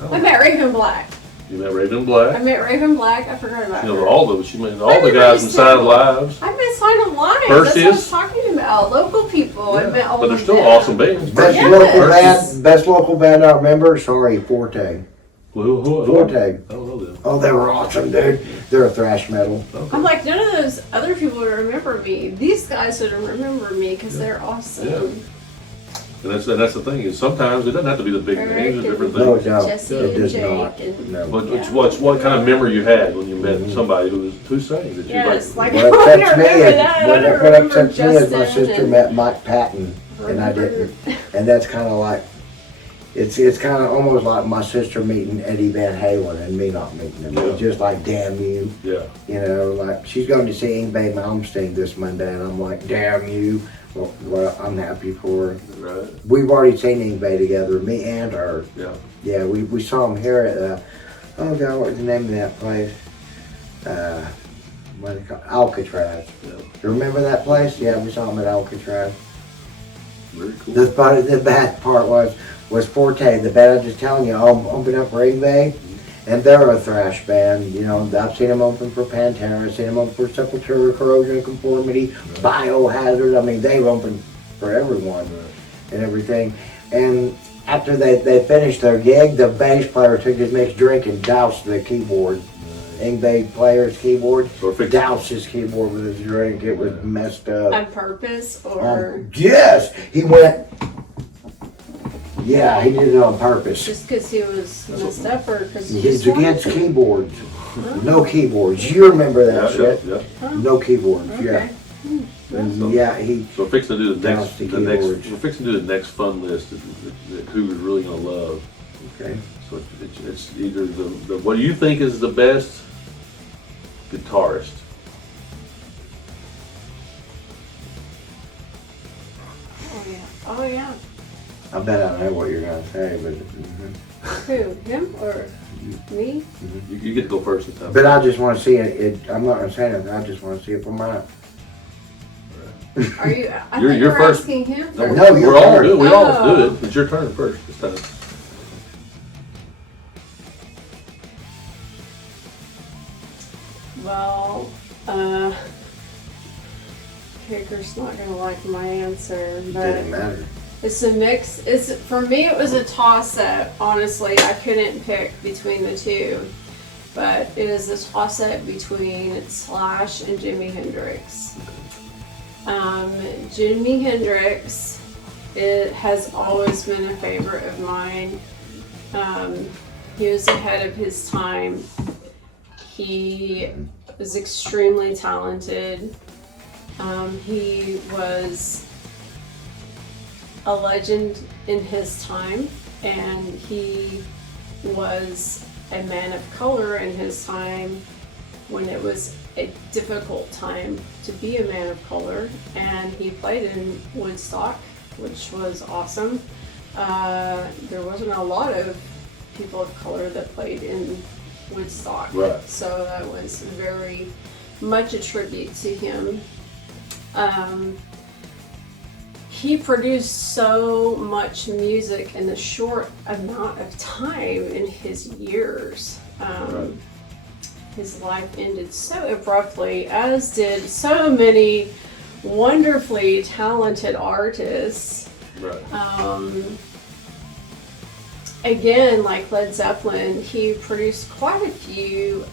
Oh. I met Raven Black. You met Raven Black. I met Raven Black. I forgot about You know, her. all those. She met all the guys in Silent Lives. I met Silent Lives. Perseus. That's what I was talking about. Local people. I met all But they're of still them. awesome bands. Best Yes. local band I remember. Sorry, Forte. Who? Forte. I don't know them. Oh, they were awesome, dude. They're a thrash metal. I'm like, none of those other people would remember me. These guys would remember me because they're awesome. Yeah. And that's the thing is sometimes it doesn't have to be the big Eric names or different No, things. no, Jesse it and does Jake not. and- No. What kind of memory you had when you met somebody who sang that you Yes, like? like What I upsets me remember is that. I what don't remember upsets me is my Justin sister and- met Mike Patton and I didn't, and that's kind of like it's kind of almost like my sister meeting Eddie Van Halen and me not meeting him. It's just like damn you, Yeah. you know. Like she's going to see Yngwie Malmsteen this Monday, and I'm like damn you. Well, I'm happy for her. Right. We've already seen Yngwie together, me and her. Yeah. Yeah, we saw him here at oh god, what's the name of that place? What do they call it? Alcatraz. Yeah. You remember that place? Yeah, we saw him at Alcatraz. Very cool. The bad part was Forte, the band I'm just telling you, opened up for Yngwie, and they're a thrash band. You know, I've seen them open for Pantera, I've seen them open for Sepultura, Corrosion of Conformity, Biohazard. I mean, they've opened for everyone and everything. And after they finished their gig, the bass player took his mixed drink and doused the keyboard. Yngwie player's keyboard, doused his keyboard with his drink. It was messed up. On purpose or Yes, he went. Yeah, he did it on purpose. just because he was messed up or because he He's just wanted against to? keyboards. No keyboards. You remember that Yeah, shit? yeah. No keyboards. Okay. Yeah. And yeah, he. So we're fixing to do Douse the keyboards. we're fixing to do the next fun list that Cougar's really gonna love. Okay. So it's either the what do you think is the best guitarist? Oh yeah. Oh yeah. I bet I know what you're gonna say, but. Who? Him or me? You get to go first this time. But I just want to see it. I'm not gonna say anything. I just want to see it for mine. Are you? I You're- think you're you're first. asking him. No, first. No, you're we're all first. good. We all Oh. do it. It's your turn first this time. Well, Cougar's not gonna like my answer, It but doesn't matter. it's a mix. It's for me. It was a toss-up. Honestly, I couldn't pick between the two, but it is a toss-up between Slash and Jimi Hendrix. Jimi Hendrix, it has always been a favorite of mine. He was ahead of his time. He was extremely talented. He was a legend in his time, and he was a man of color in his time when it was a difficult time to be a man of color, and he played in Woodstock, which was awesome. There wasn't a lot of people of color that played in Woodstock, Right. so that was very much a tribute to him. He produced so much music in a short amount of time in his years. Right. His life ended so abruptly, as did so many wonderfully talented artists. Right. Again, like Led Zeppelin, he produced quite a few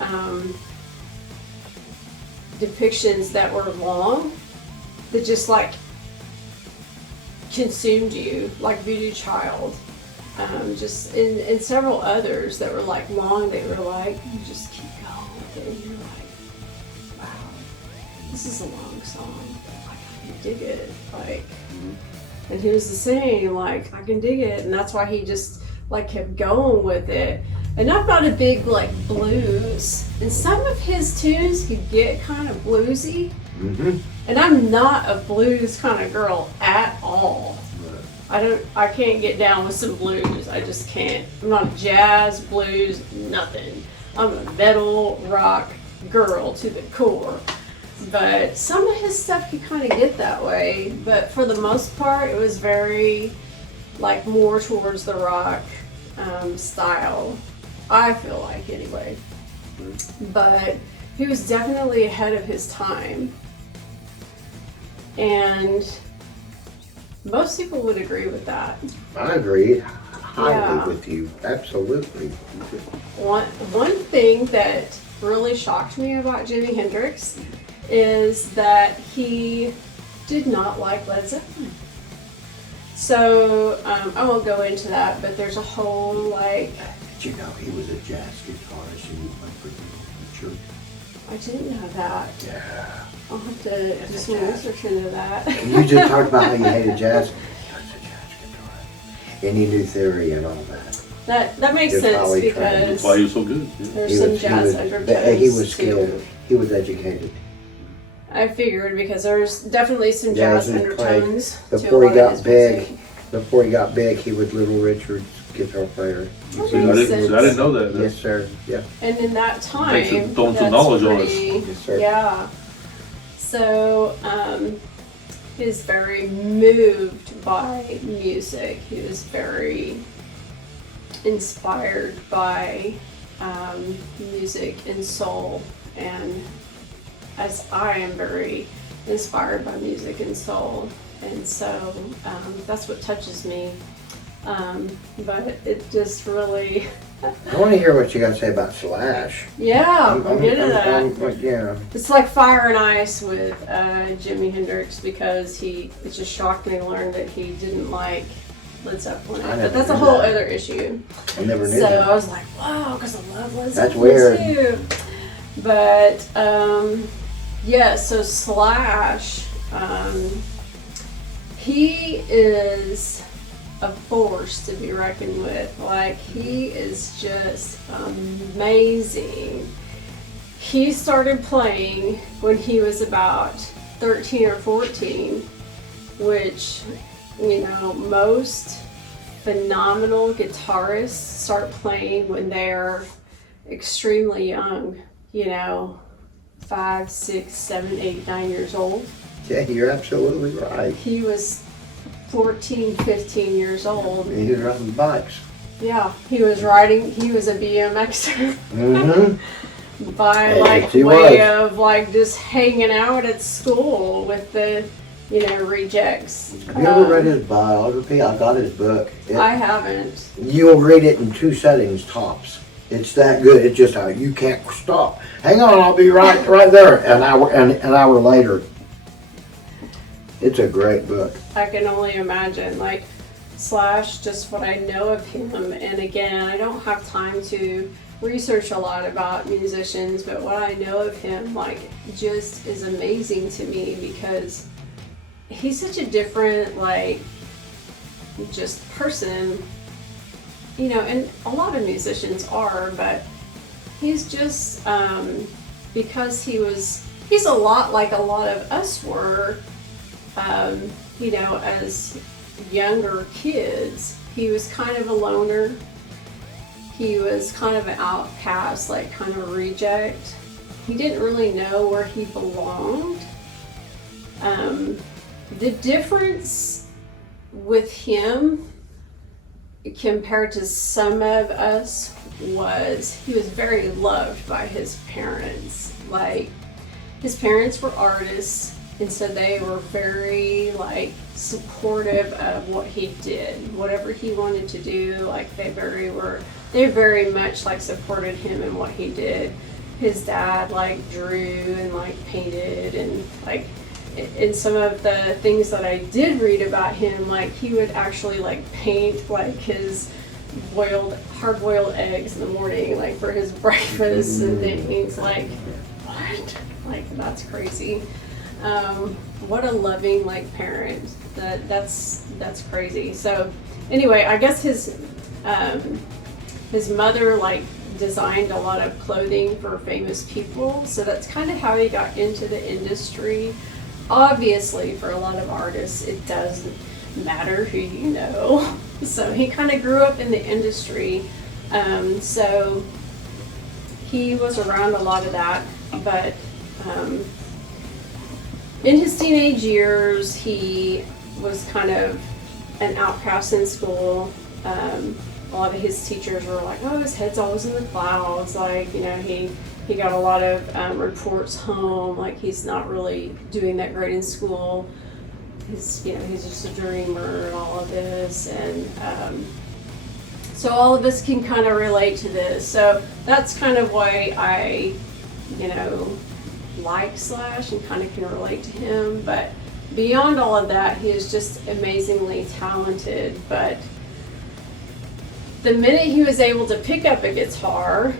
depictions that were long, that just like consumed you, like Voodoo Child. Just in several others that were like long, they were like, you just keep going with it, and you're like, wow, this is a long song, like I can dig it, like, and he was the same, like I can dig it, and that's why he just like kept going with it. And I'm not a big like blues, and some of his tunes could get kind of bluesy, and I'm not a blues kind of girl at all. I can't get down with some blues. I just can't. I'm not jazz, blues, nothing. I'm a metal, rock girl to the core. But some of his stuff could kind of get that way. But for the most part, it was very, like, more towards the rock style. I feel like anyway. But he was definitely ahead of his time. And most people would agree with that. I agree highly Yeah. with you. Absolutely. One thing that really shocked me about Jimi Hendrix is that he did not like Led Zeppelin. So I won't go into that, but there's a whole like. Did you know he was a jazz guitarist and he went for the church? I didn't know that. Yeah. I'll have to do some research into that. And you just talked about how you hated jazz. He was a jazz guitarist. And he knew theory and all that. That makes You're sense probably trained. because That's why he was so good. Yeah. there's some jazz undertones he was too. skilled. He was educated. I figured because there's definitely some Yeah, jazz he played undertones to a before he lot of got his big. music. Before he got big, he was Little Richard's guitar player. That See, I makes didn't sense. know that. Yes, sir. Yeah. And in that time, Makes it- throwing some that's knowledge on us. pretty- Yes, sir. Yeah. So, he's very moved by music. He was very inspired by music and soul, and as I am very inspired by music and soul, and so that's what touches me. But it just really, I want to hear what you got to say about Slash. yeah, we'll get into that. Yeah. It's like fire and ice with Jimi Hendrix because it just shocked me to learn that he didn't like Led Zeppelin. I never But that's a knew whole that. other issue. I never knew So that. I was like, wow, because I love Led That's Zeppelin weird. too. But yeah, so Slash, he is a force to be reckoned with. Like, he is just amazing. He started playing when he was about 13 or 14, which, you know, most phenomenal guitarists start playing when they're extremely young, you know, 5, 6, 7, 8, 9 years old. Yeah, you're absolutely right. He was 14, 15 years old. He was riding bikes. Yeah, he was a BMXer Mm-hmm. by Yes, like he way was. of like just hanging out at school with the, you know, rejects. Have you ever read his biography? I got his book. I haven't. You'll read it in 2 settings tops. It's that good. It's just how you can't stop. Hang on, I'll be right there. An hour later. It's a great book. I can only imagine, like, Slash, just what I know of him, and again, I don't have time to research a lot about musicians, but what I know of him, like, just is amazing to me because he's such a different, like, just person, you know, and a lot of musicians are, but he's just, because he's a lot like a lot of us were, you know, as younger kids. He was kind of a loner. He was kind of an outcast, like kind of a reject. He didn't really know where he belonged. The difference with him compared to some of us was he was very loved by his parents. Like, his parents were artists, and so they were very, like, supportive of what he did. Whatever he wanted to do, like, they very much, like, supported him in what he did. His dad, like, drew and, like, painted, and, like, in some of the things that I did read about him, like, he would actually, like, paint, like, his hard-boiled eggs in the morning, like, for his breakfast and things. Like, what? Like, that's crazy. What a loving, like, parent. That's crazy. So anyway, I guess his mother, like, designed a lot of clothing for famous people, so that's kind of how he got into the industry. Obviously, for a lot of artists, it doesn't matter who you know. So he kind of grew up in the industry. So he was around a lot of that, but in his teenage years, he was kind of an outcast in school. a lot of his teachers were like, oh, his head's always in the clouds. Like, you know, he got a lot of reports home, like he's not really doing that great in school. He's just a dreamer and all of this. And so all of us can kind of relate to this. So that's kind of why I, like Slash and kind of can relate to him. But beyond all of that, he is just amazingly talented. But the minute he was able to pick up a guitar,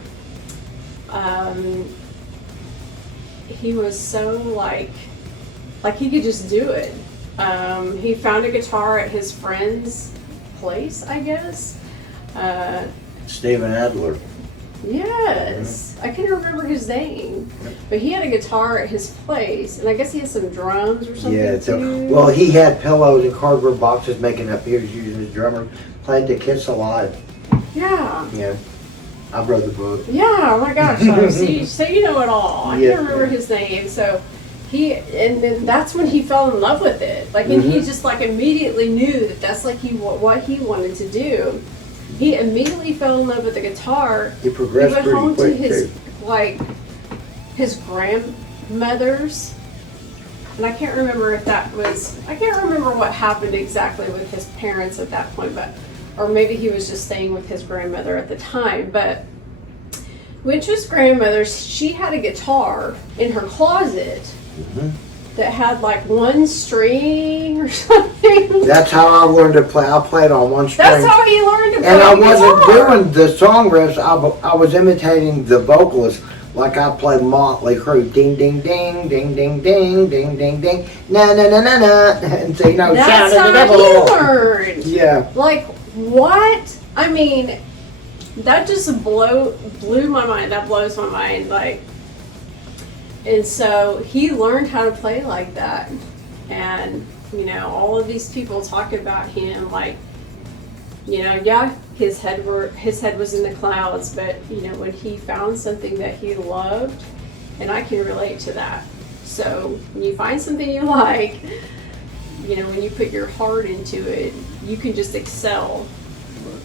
he was so like he could just do it. He found a guitar at his friend's place, I guess. Stephen Adler. Yes, I can't remember his name, but he had a guitar at his place, and I guess he had some drums or something Yeah, too. well, he had pillows and cardboard boxes making up. He was using his drummer, played the Kiss a lot. Yeah. Yeah, I wrote the book. Yeah, oh my gosh, so you know it all. I Yeah. can't remember his name, so and then that's when he fell in love with it. Like, and he just like immediately knew that that's like what he wanted to do. He immediately fell in love with the guitar. He progressed went pretty home quick, to his too. his grandmother's, and I can't remember what happened exactly with his parents at that point, or maybe he was just staying with his grandmother at the time. But went to his grandmother's. She had a guitar in her closet that had like one string or something. That's how I learned to play. I played on one string. That's how he learned to play And I the wasn't guitar. doing the song riffs. I was imitating the vocalist, like I played Motley Crue. Ding, ding, ding, ding, ding, ding, ding, ding, ding, na na na na na, and so That's shout at the how he devil. learned. Yeah. Like, what? I mean, that just blew my mind. That blows my mind. Like, and so he learned how to play like that. And, all of these people talk about him like, yeah, his head was in the clouds, but, when he found something that he loved, and I can relate to that. So when you find something you like, when you put your heart into it, you can just excel.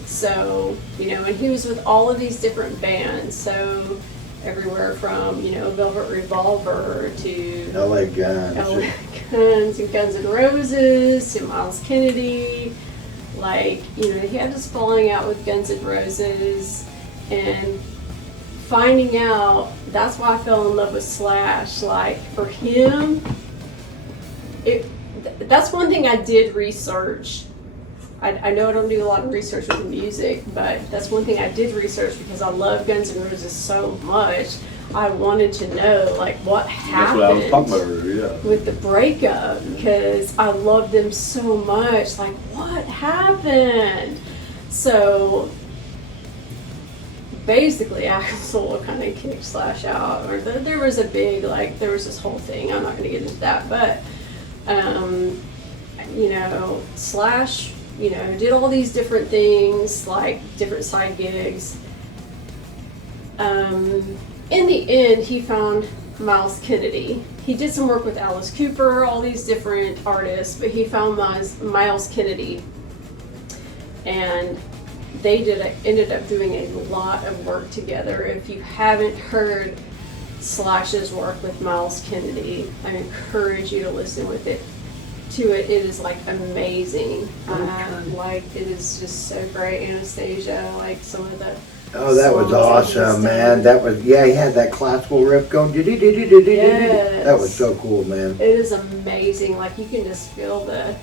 So, and he was with all of these different bands. So everywhere from, Velvet Revolver to LA Guns. LA Guns and Guns N' Roses to Miles Kennedy. Like, he had this falling out with Guns N' Roses, and finding out, that's why I fell in love with Slash. Like, for him, that's one thing I did research. I know I don't do a lot of research with music, but that's one thing I did research because I love Guns N' Roses so much. I wanted to know, like, what happened That's what I was talking about earlier, yeah. with the breakup, because I love them so much. Like, what happened? So basically, Axl kind of kicked Slash out, or there was there was this whole thing. I'm not going to get into that, but Slash, did all these different things, like different side gigs. In the end, he found Miles Kennedy. He did some work with Alice Cooper, all these different artists, but he found Miles Kennedy. And they ended up doing a lot of work together. If you haven't heard Slash's work with Miles Kennedy, I encourage you to listen to it. It is like amazing. It is just so great. Anastasia, like some of the Oh, that was songs awesome, that man. he's That was, he had that classical riff going. Yes. That was so cool, man. It is amazing. Like, you can just feel the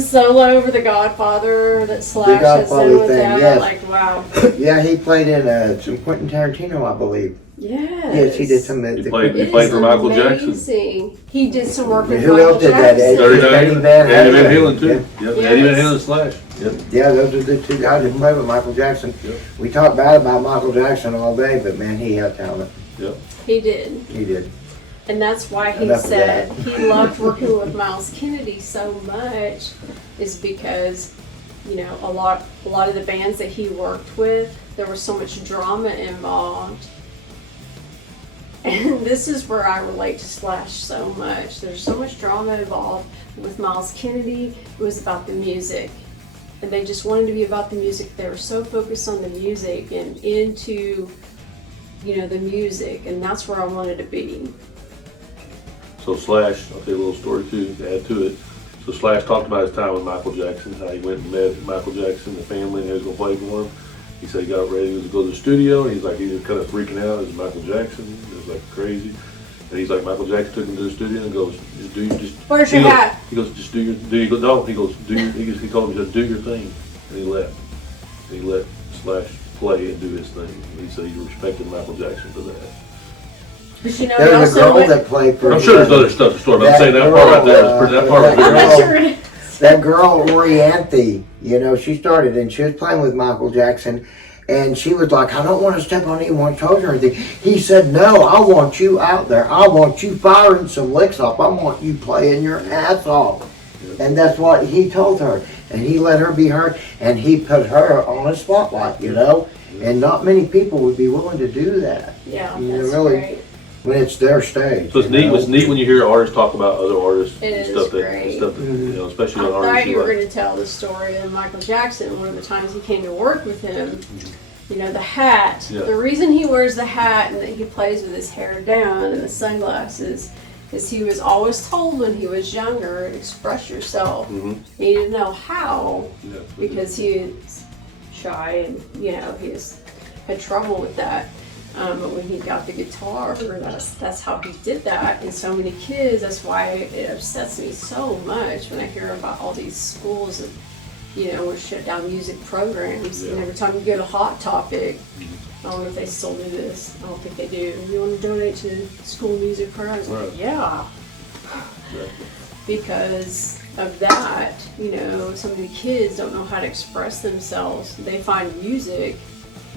solo over the Godfather that Slash has done with thing, that. yes. Like, wow. Yeah, he played in some Quentin Tarantino, I believe. Yes. Yes, he did some. He played for Michael Jackson. Amazing. He did some work with Who Michael else did that? Jackson. Eddie Van Eddie Van Halen. Halen too. Yep. Yes. Eddie Van Halen Slash. Yep. Yeah, those are the two guys that played with Michael Jackson. Yep. We talk bad about Michael Jackson all day, but man, he had talent. Yep. He did. He did. And that's why he Enough of said that. he loved working with Miles Kennedy so much, is because, a lot of the bands that he worked with, there was so much drama involved. And this is where I relate to Slash so much. There's so much drama involved with Miles Kennedy. It was about the music. and they just wanted to be about the music. They were so focused on the music and into, you know, the music, and that's where I wanted to be. So Slash, I'll tell you a little story too, to add to it. So Slash talked about his time with Michael Jackson, how he went and met Michael Jackson, the family, and he was going to play for him. He said he got ready to go to the studio, and he's like, he was kind of freaking out as Michael Jackson. It was like crazy. And he's like, Michael Jackson took him to the studio and goes, Where's your hat? He goes, just do your, he goes, no, he goes, he told him, just do your thing. And he left. And he let Slash play and do his thing. And he said he respected Michael Jackson for that. But you know, There he was a also girl went, that played for. I'm sure there's other stuff to story, but I'm saying that part right there, that part that was I'm very not sure it is. That girl, Orianthe, you know, she started and she was playing with Michael Jackson, and she was like, I don't want to step on anyone's toes or anything. He said, no, I want you out there. I want you firing some licks off. I want you playing your ass off. And that's what he told her. And he let her be heard, and he put her on a spotlight, you know. And not many people would be willing to do that. Yeah, You know, that's really, great. when it's their stage. So it's you neat. know? It's neat when you hear artists talk about other artists It and is stuff great. that you know, especially I on artists thought you were like. going to tell the story of Michael Jackson. One of the times he came to work with him, you know, the hat. Yeah. The reason he wears the hat and that he plays with his hair down and the sunglasses is he was always told when he was younger, express yourself. He didn't know how Yeah. because he was shy and, you know, had trouble with that. But when he got the guitar, that's how he did that. And so many kids, that's why it upsets me so much when I hear about all these schools that, you know, would shut down music programs. Yeah. And every time you go to Hot Topic, I don't know if they still do this. I don't think they do. You want to donate to school music programs? Right. Yeah. Because of that, you know, some of the kids don't know how to express themselves. They find music,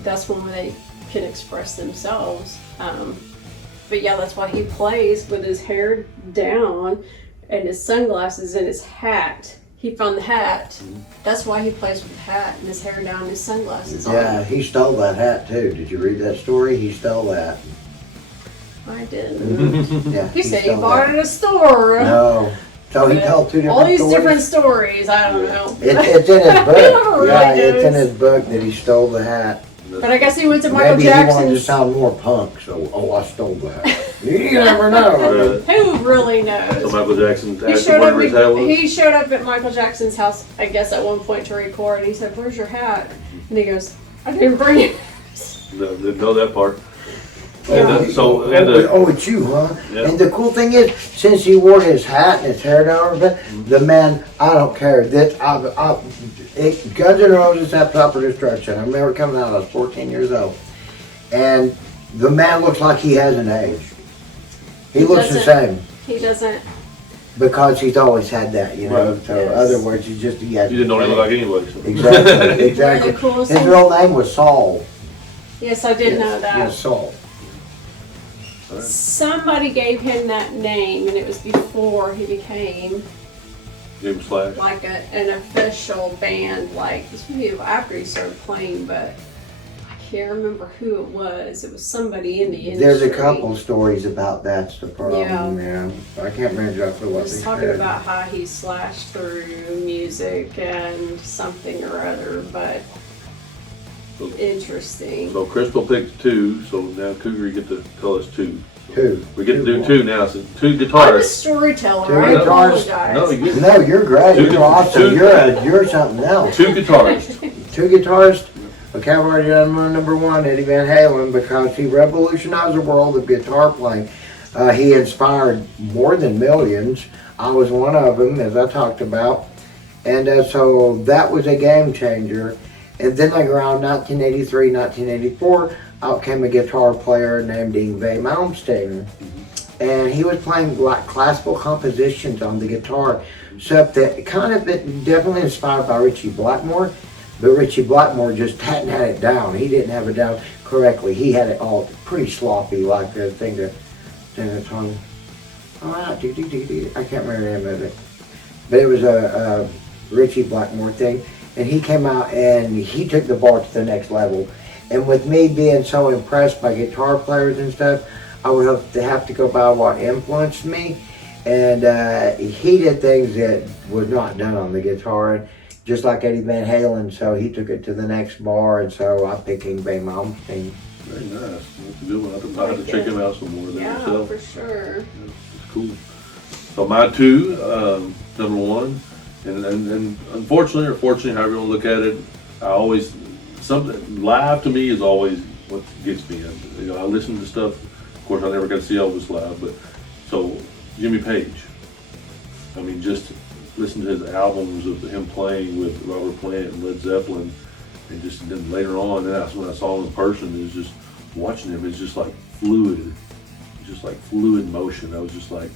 that's when they can express themselves. But yeah, that's why he plays with his hair down and his sunglasses and his hat. He found the hat. That's why he plays with the hat and his hair down and his sunglasses Yeah, on. he stole that hat too. Did you read that story? He stole that. I didn't. Yeah, He said he stole bought that. it at a store. No. So he told two different All these stories. different stories, I don't know. It's in his book. Really Yeah, it's in knows. his book that he stole the hat. But I guess he went to Michael Maybe he wanted to Jackson's. sound more punk, so, I stole that. You never know. Who really So knows? Michael Jackson He asked showed, him up where his hat was. he showed up at Michael Jackson's house, I guess, at one point to record, and he said, "Where's your hat?" And he goes, "I didn't bring it." No, didn't know that part. Yeah. Oh, it's you, huh? Yeah. And the cool thing is, since he wore his hat and his hair down a bit, the man, I don't care. Guns N' Roses have proper destruction. I remember coming out, I was 14 years old. And the man looks like he hasn't aged. He looks the doesn't. same. He doesn't. Because he's always had that, you know. Right. So, Yes. in other words, he hasn't. You didn't know what he looked like anyway. So. Exactly, exactly. The coolest His thing- real name was Saul. Yes, I did know that. Yes, Saul. Somebody gave him that name, and it was before he became Gave him Slash. like an official band. Like this would be after he started playing, but I can't remember who it was. It was somebody in the industry. There's a couple stories about that's the problem. Yeah. Yeah. I can't remember exactly what Just they talking said. about how he slashed through music and something or other, but interesting. So Crystal picked two. So now Cougar, you get to tell us two. Two. We get to do more. two now. So two I'm a guitarists. storyteller. Two I guitars. apologize. No, you No, you're great. Two- You're awesome. two- You're something else. two guitarists. Two guitarists. Okay, I've already done my number one, Eddie Van Halen, because he revolutionized the world of guitar playing. He inspired more than millions. I was one of them, as I talked about. And so that was a game changer. And then like around 1983, 1984, out came a guitar player named Yngwie Malmsteen. And he was playing like classical compositions on the guitar. So that kind of been definitely inspired by Ritchie Blackmore. But Ritchie Blackmore just hadn't had it down. He didn't have it down correctly. He had it all pretty sloppy, like the thing that it's on. I can't remember the name of it. But it was a Ritchie Blackmore thing. And he came out and he took the bar to the next level. And with me being so impressed by guitar players and stuff, I would have to go by what influenced me. And he did things that was not done on the guitar. just like Eddie Van Halen, so he took it to the next bar, and so I picked King Bang Mom. Very nice. That's a good one. I have to check him out some more. Yeah, Myself. for sure. It's cool. So my two, number one, and unfortunately or fortunately, however you want to look at it, I always something live to me is always what gets me. I listen to stuff. Of course, I never got to see Elvis live, but so Jimmy Page. I mean, just listen to his albums of him playing with Robert Plant and Led Zeppelin, and just then later on, that's when I saw him in person. It was just watching him. It's just like fluid, motion. I was just like,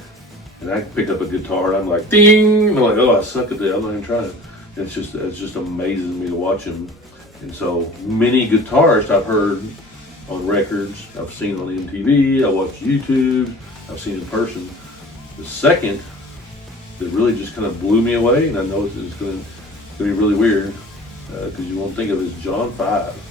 and I picked up a guitar and I'm like, ding! And I'm like, oh, I suck at that. I'm not even trying. It's just amazing to me to watch him. And so many guitarists I've heard on records, I've seen on MTV, I watched YouTube, I've seen in person. The second that really just kind of blew me away, and I know it's going to be really weird because you won't think of it as John 5.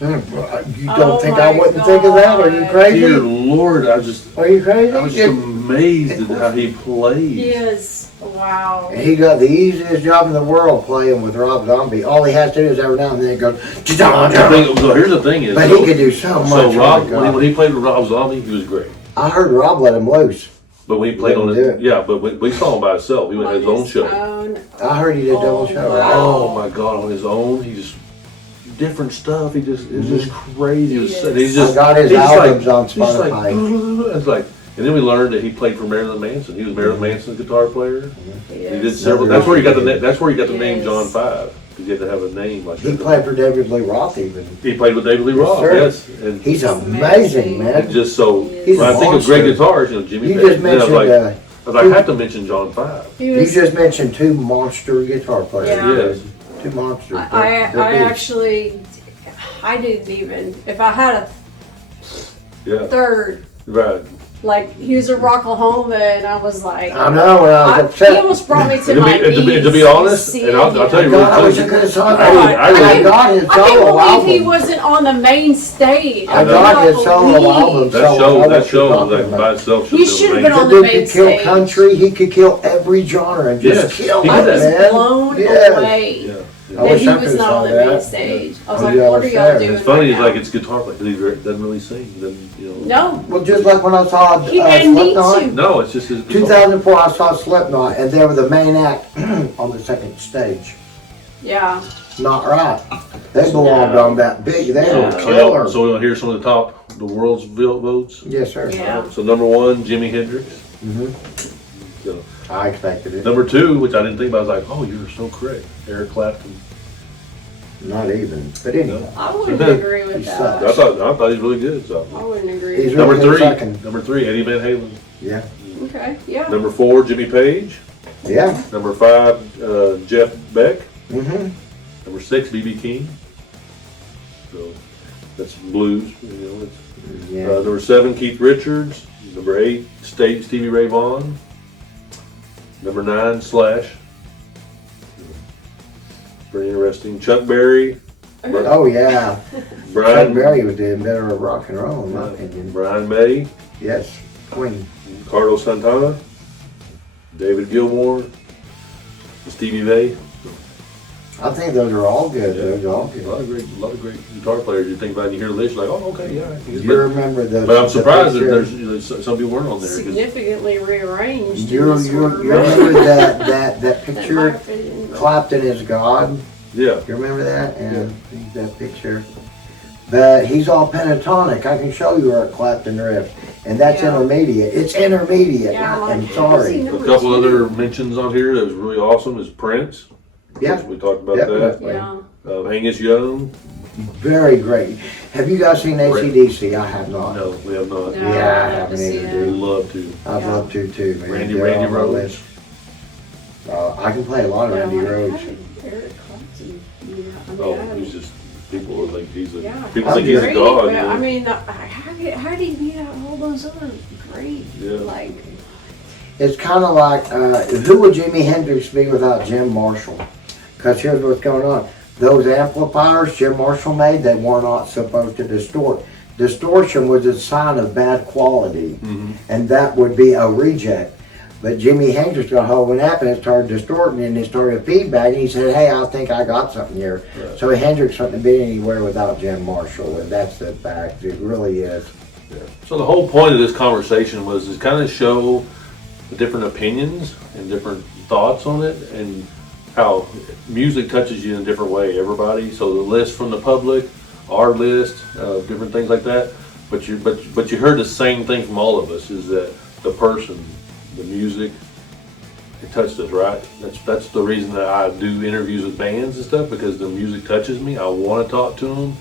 You don't think I wouldn't think of that? Are you crazy? Dear Lord, Are you crazy? I was just amazed at how he plays. He is, wow. He got the easiest job in the world playing with Rob Zombie. All he has to do is every now and then go, So here's the thing is, but he could do so much. So Rob, when he played with Rob Zombie, he was great. I heard Rob let him loose. But when he played on Let him it, do it. yeah, but we saw him by himself. He went On his own show. I heard he did double show. wow. Oh my God, on his own, he just different stuff. It's just crazy. He's just I got his he's just albums on he's just Spotify. it's like, and then we learned that he played for Marilyn Manson. He was Marilyn Manson's guitar player. He did several. That's where he got the name John 5. Because you had to have a name like that. He played for David Lee Roth even. He played with David Lee Roth. sir. Yes, and He's amazing, man. just so He's when a I think of great monster. guitars, Jimmy You Page. just Then I was mentioned, like, I have to mention John 5. you just mentioned two monster guitar players. Yeah. Yes. Two monsters. I They're big. actually, I didn't even, if I had a Yeah. third, Right. like, he was a Rocklahoma, and I was like, I know, when I was he upset. almost brought me to And my knees. to be honest, seeing and I'll tell you God, I real wish I quick. could have saw I that. really- I got his I can't solo believe he album. wasn't on the main stage. I I got cannot his solo believe. album. That So I show, know that what you're show was talking like about. by itself. He should have been on The the dude main could kill stage. country. He could kill every genre and just Yes, kill he it, I did was that. man. blown Yes. away Yeah. I that wish he I was could've not saw on the that. main stage. I was Oh, like, yeah, what are it was y'all sad. doing? It's funny. right It's now? like it's guitar player. He doesn't really sing. No, Well, just like when I saw he didn't need Slipknot. to. No, it's just his guitar. 2004, I saw Slipknot, and they were the main act on the second stage. Yeah. Not right. They belonged on that big. They were Yeah. killer. So we'll hear some of the world's votes. Yes, sir. Yeah. So number one, Jimi Hendrix. hmm So, I expected it. number two, which I didn't think about, I was like, oh, you're so correct. Eric Clapton. Not even. But anyway, I wouldn't agree with He that. sucks. I thought he was really good. So I wouldn't agree. He's number really good three, second. Eddie Van Halen. Yeah. Okay, yeah. Number four, Jimmy Page. Yeah. Number five, Jeff Beck. hmm Number six, B.B. King. So that's blues. It's, Yeah. number seven, Keith Richards. Number eight, Stevie Ray Vaughan. Number nine, Slash. Pretty interesting. Chuck Berry. Oh yeah. Chuck Brian. Berry was doing better at rock and roll, in my opinion. Brian May. Yes. Queen. Carlos Santana. David Gilmour. Stevie Ray. I think those are all good. Those are all A lot good. of great guitar players. You think about it, you hear the list, you're like, oh, okay, yeah. You remember those? But I'm surprised that picture- there's some people weren't on there. 'Cause- Significantly rearranged. You in this order. remember that In my picture? opinion. Clapton is God. Yeah. You remember that? And that picture. But he's all pentatonic. I can show you where Clapton riffs. And that's Yeah. intermediate. It's intermediate. Yeah, I'm like, sorry. how A does he couple know other mentions on here that was really awesome is Prince. Yeah. We talked about Definitely. Yeah. that. Angus Young. Very great. Have you guys seen ACDC? I have not. No, we have not. No, Yeah, I I'd love haven't to see either, We'd that. dude. love to. I'd Yeah. love to too, man. Randy They're on my Rhoads. list. I can play a lot of Yeah, Randy like, Rhoads. how did Eric Clapton, you know, I mean, Oh, he's just, people are like, he's a, yeah, people think he's a great, god. but You know? I mean, how did he beat out all those other great, Yeah. like, It's kind of like, who would Jimi Hendrix be without Jim Marshall? Because here's what's going on. Those amplifiers Jim Marshall made, they were not supposed to distort. Distortion was a sign of bad quality, and that would be a reject. But Jimi Hendrix got hold of an amp and it started distorting and it started feedback. And he said, "Hey, I think I got something here." Right. So Hendrix wouldn't have been anywhere without Jim Marshall, and that's the fact. It really is. Yeah. So the whole point of this conversation was to kind of show the different opinions and different thoughts on it, and how music touches you in a different way. Everybody. So the list from the public, our list, different things like that. But you heard the same thing from all of us, is that the person, the music, it touched us, right? That's the reason that I do interviews with bands and stuff, because the music touches me. I want to talk to them.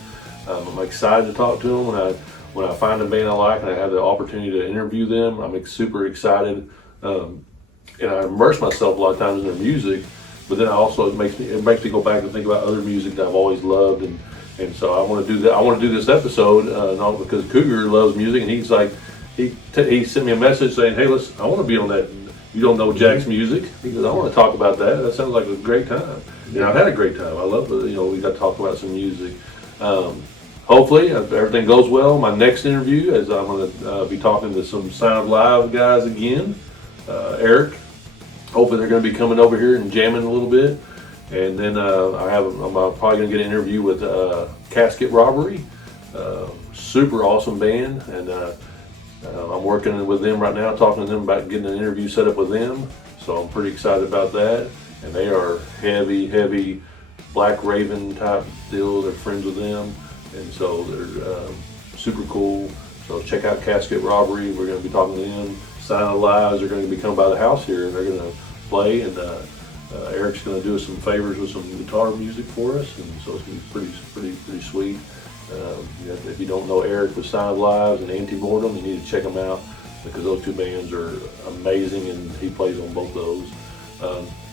I'm excited to talk to them when I find a band I like and I have the opportunity to interview them. I'm super excited, and I immerse myself a lot of times in their music. But then it makes me go back and think about other music that I've always loved, and so I want to do that. I want to do this episode not because Cougar loves music, and he's like, he sent me a message saying, "Hey, I want to be on that. You don't know Jack's music." He goes, "I want to talk about that. That sounds like a great time." And I've had a great time. I love it. We got to talk about some music. Hopefully, if everything goes well, my next interview is I'm going to be talking to some Sound Live guys again. Eric. Hopefully, they're going to be coming over here and jamming a little bit. And then I'm probably going to get an interview with Casket Robbery. Super awesome band. And I'm working with them right now, talking to them about getting an interview set up with them. So I'm pretty excited about that. And they are heavy Black Raven type deal. They're friends with them. And so they're super cool. So check out Casket Robbery. We're going to be talking to them. Sound Lives are going to be coming by the house here, and they're going to play. And Eric's going to do us some favors with some guitar music for us, and so it's going to be pretty sweet. If you don't know Eric with Sound Lives and Anti-Mortem, you need to check them out, because those two bands are amazing, and he plays on both those.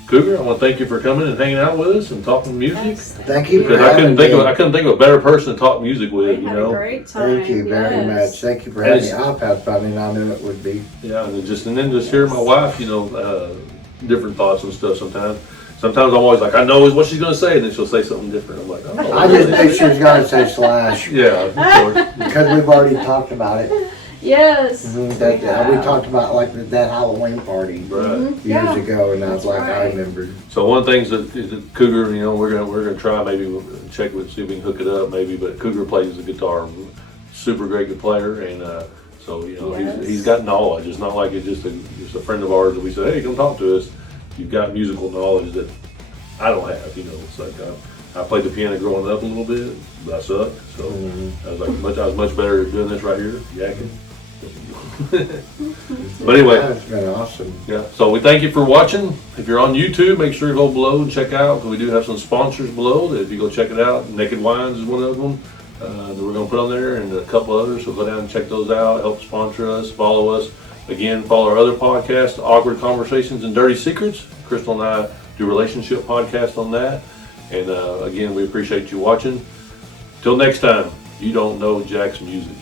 Cougar, I want to thank you for coming and hanging out with us and talking music. Thank you for Because having me. I couldn't think of a better person to talk music with. We had a great time. Thank you very yes. much. Thank you for having me. I probably knew it would be. Yeah, and then just hearing my wife, different thoughts and stuff sometimes. Sometimes I'm always like, I know what she's going to say, and then she'll say something different. I'm like, oh. I just knew she was going to say Slash. Yeah, of course. Because we've already talked about it. Yes. We talked about like that Halloween party Right. years ago, and I was like, I right. remembered. So one of the things that Cougar, we're gonna try, maybe check with, see if we can hook it up maybe. But Cougar plays the guitar, super great good player, and so Yes. he's got knowledge. It's not like it's just a friend of ours that we say, hey, come talk to us. You've got musical knowledge that I don't have. It's like I played the piano growing up a little bit, but I sucked. So I was much better at doing this right here, yakking. But anyway, That's been awesome. yeah. So we thank you for watching. If you're on YouTube, make sure you go below and check out. We do have some sponsors below that if you go check it out. Naked Wines is one of them that we're going to put on there, and a couple others. So go down and check those out. Help sponsor us. Follow us. Again, follow our other podcast, Awkward Conversations and Dirty Secrets. Crystal and I do relationship podcast on that. And again, we appreciate you watching. Till next time, you don't know Jack's music.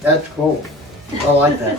That's cool. I like that.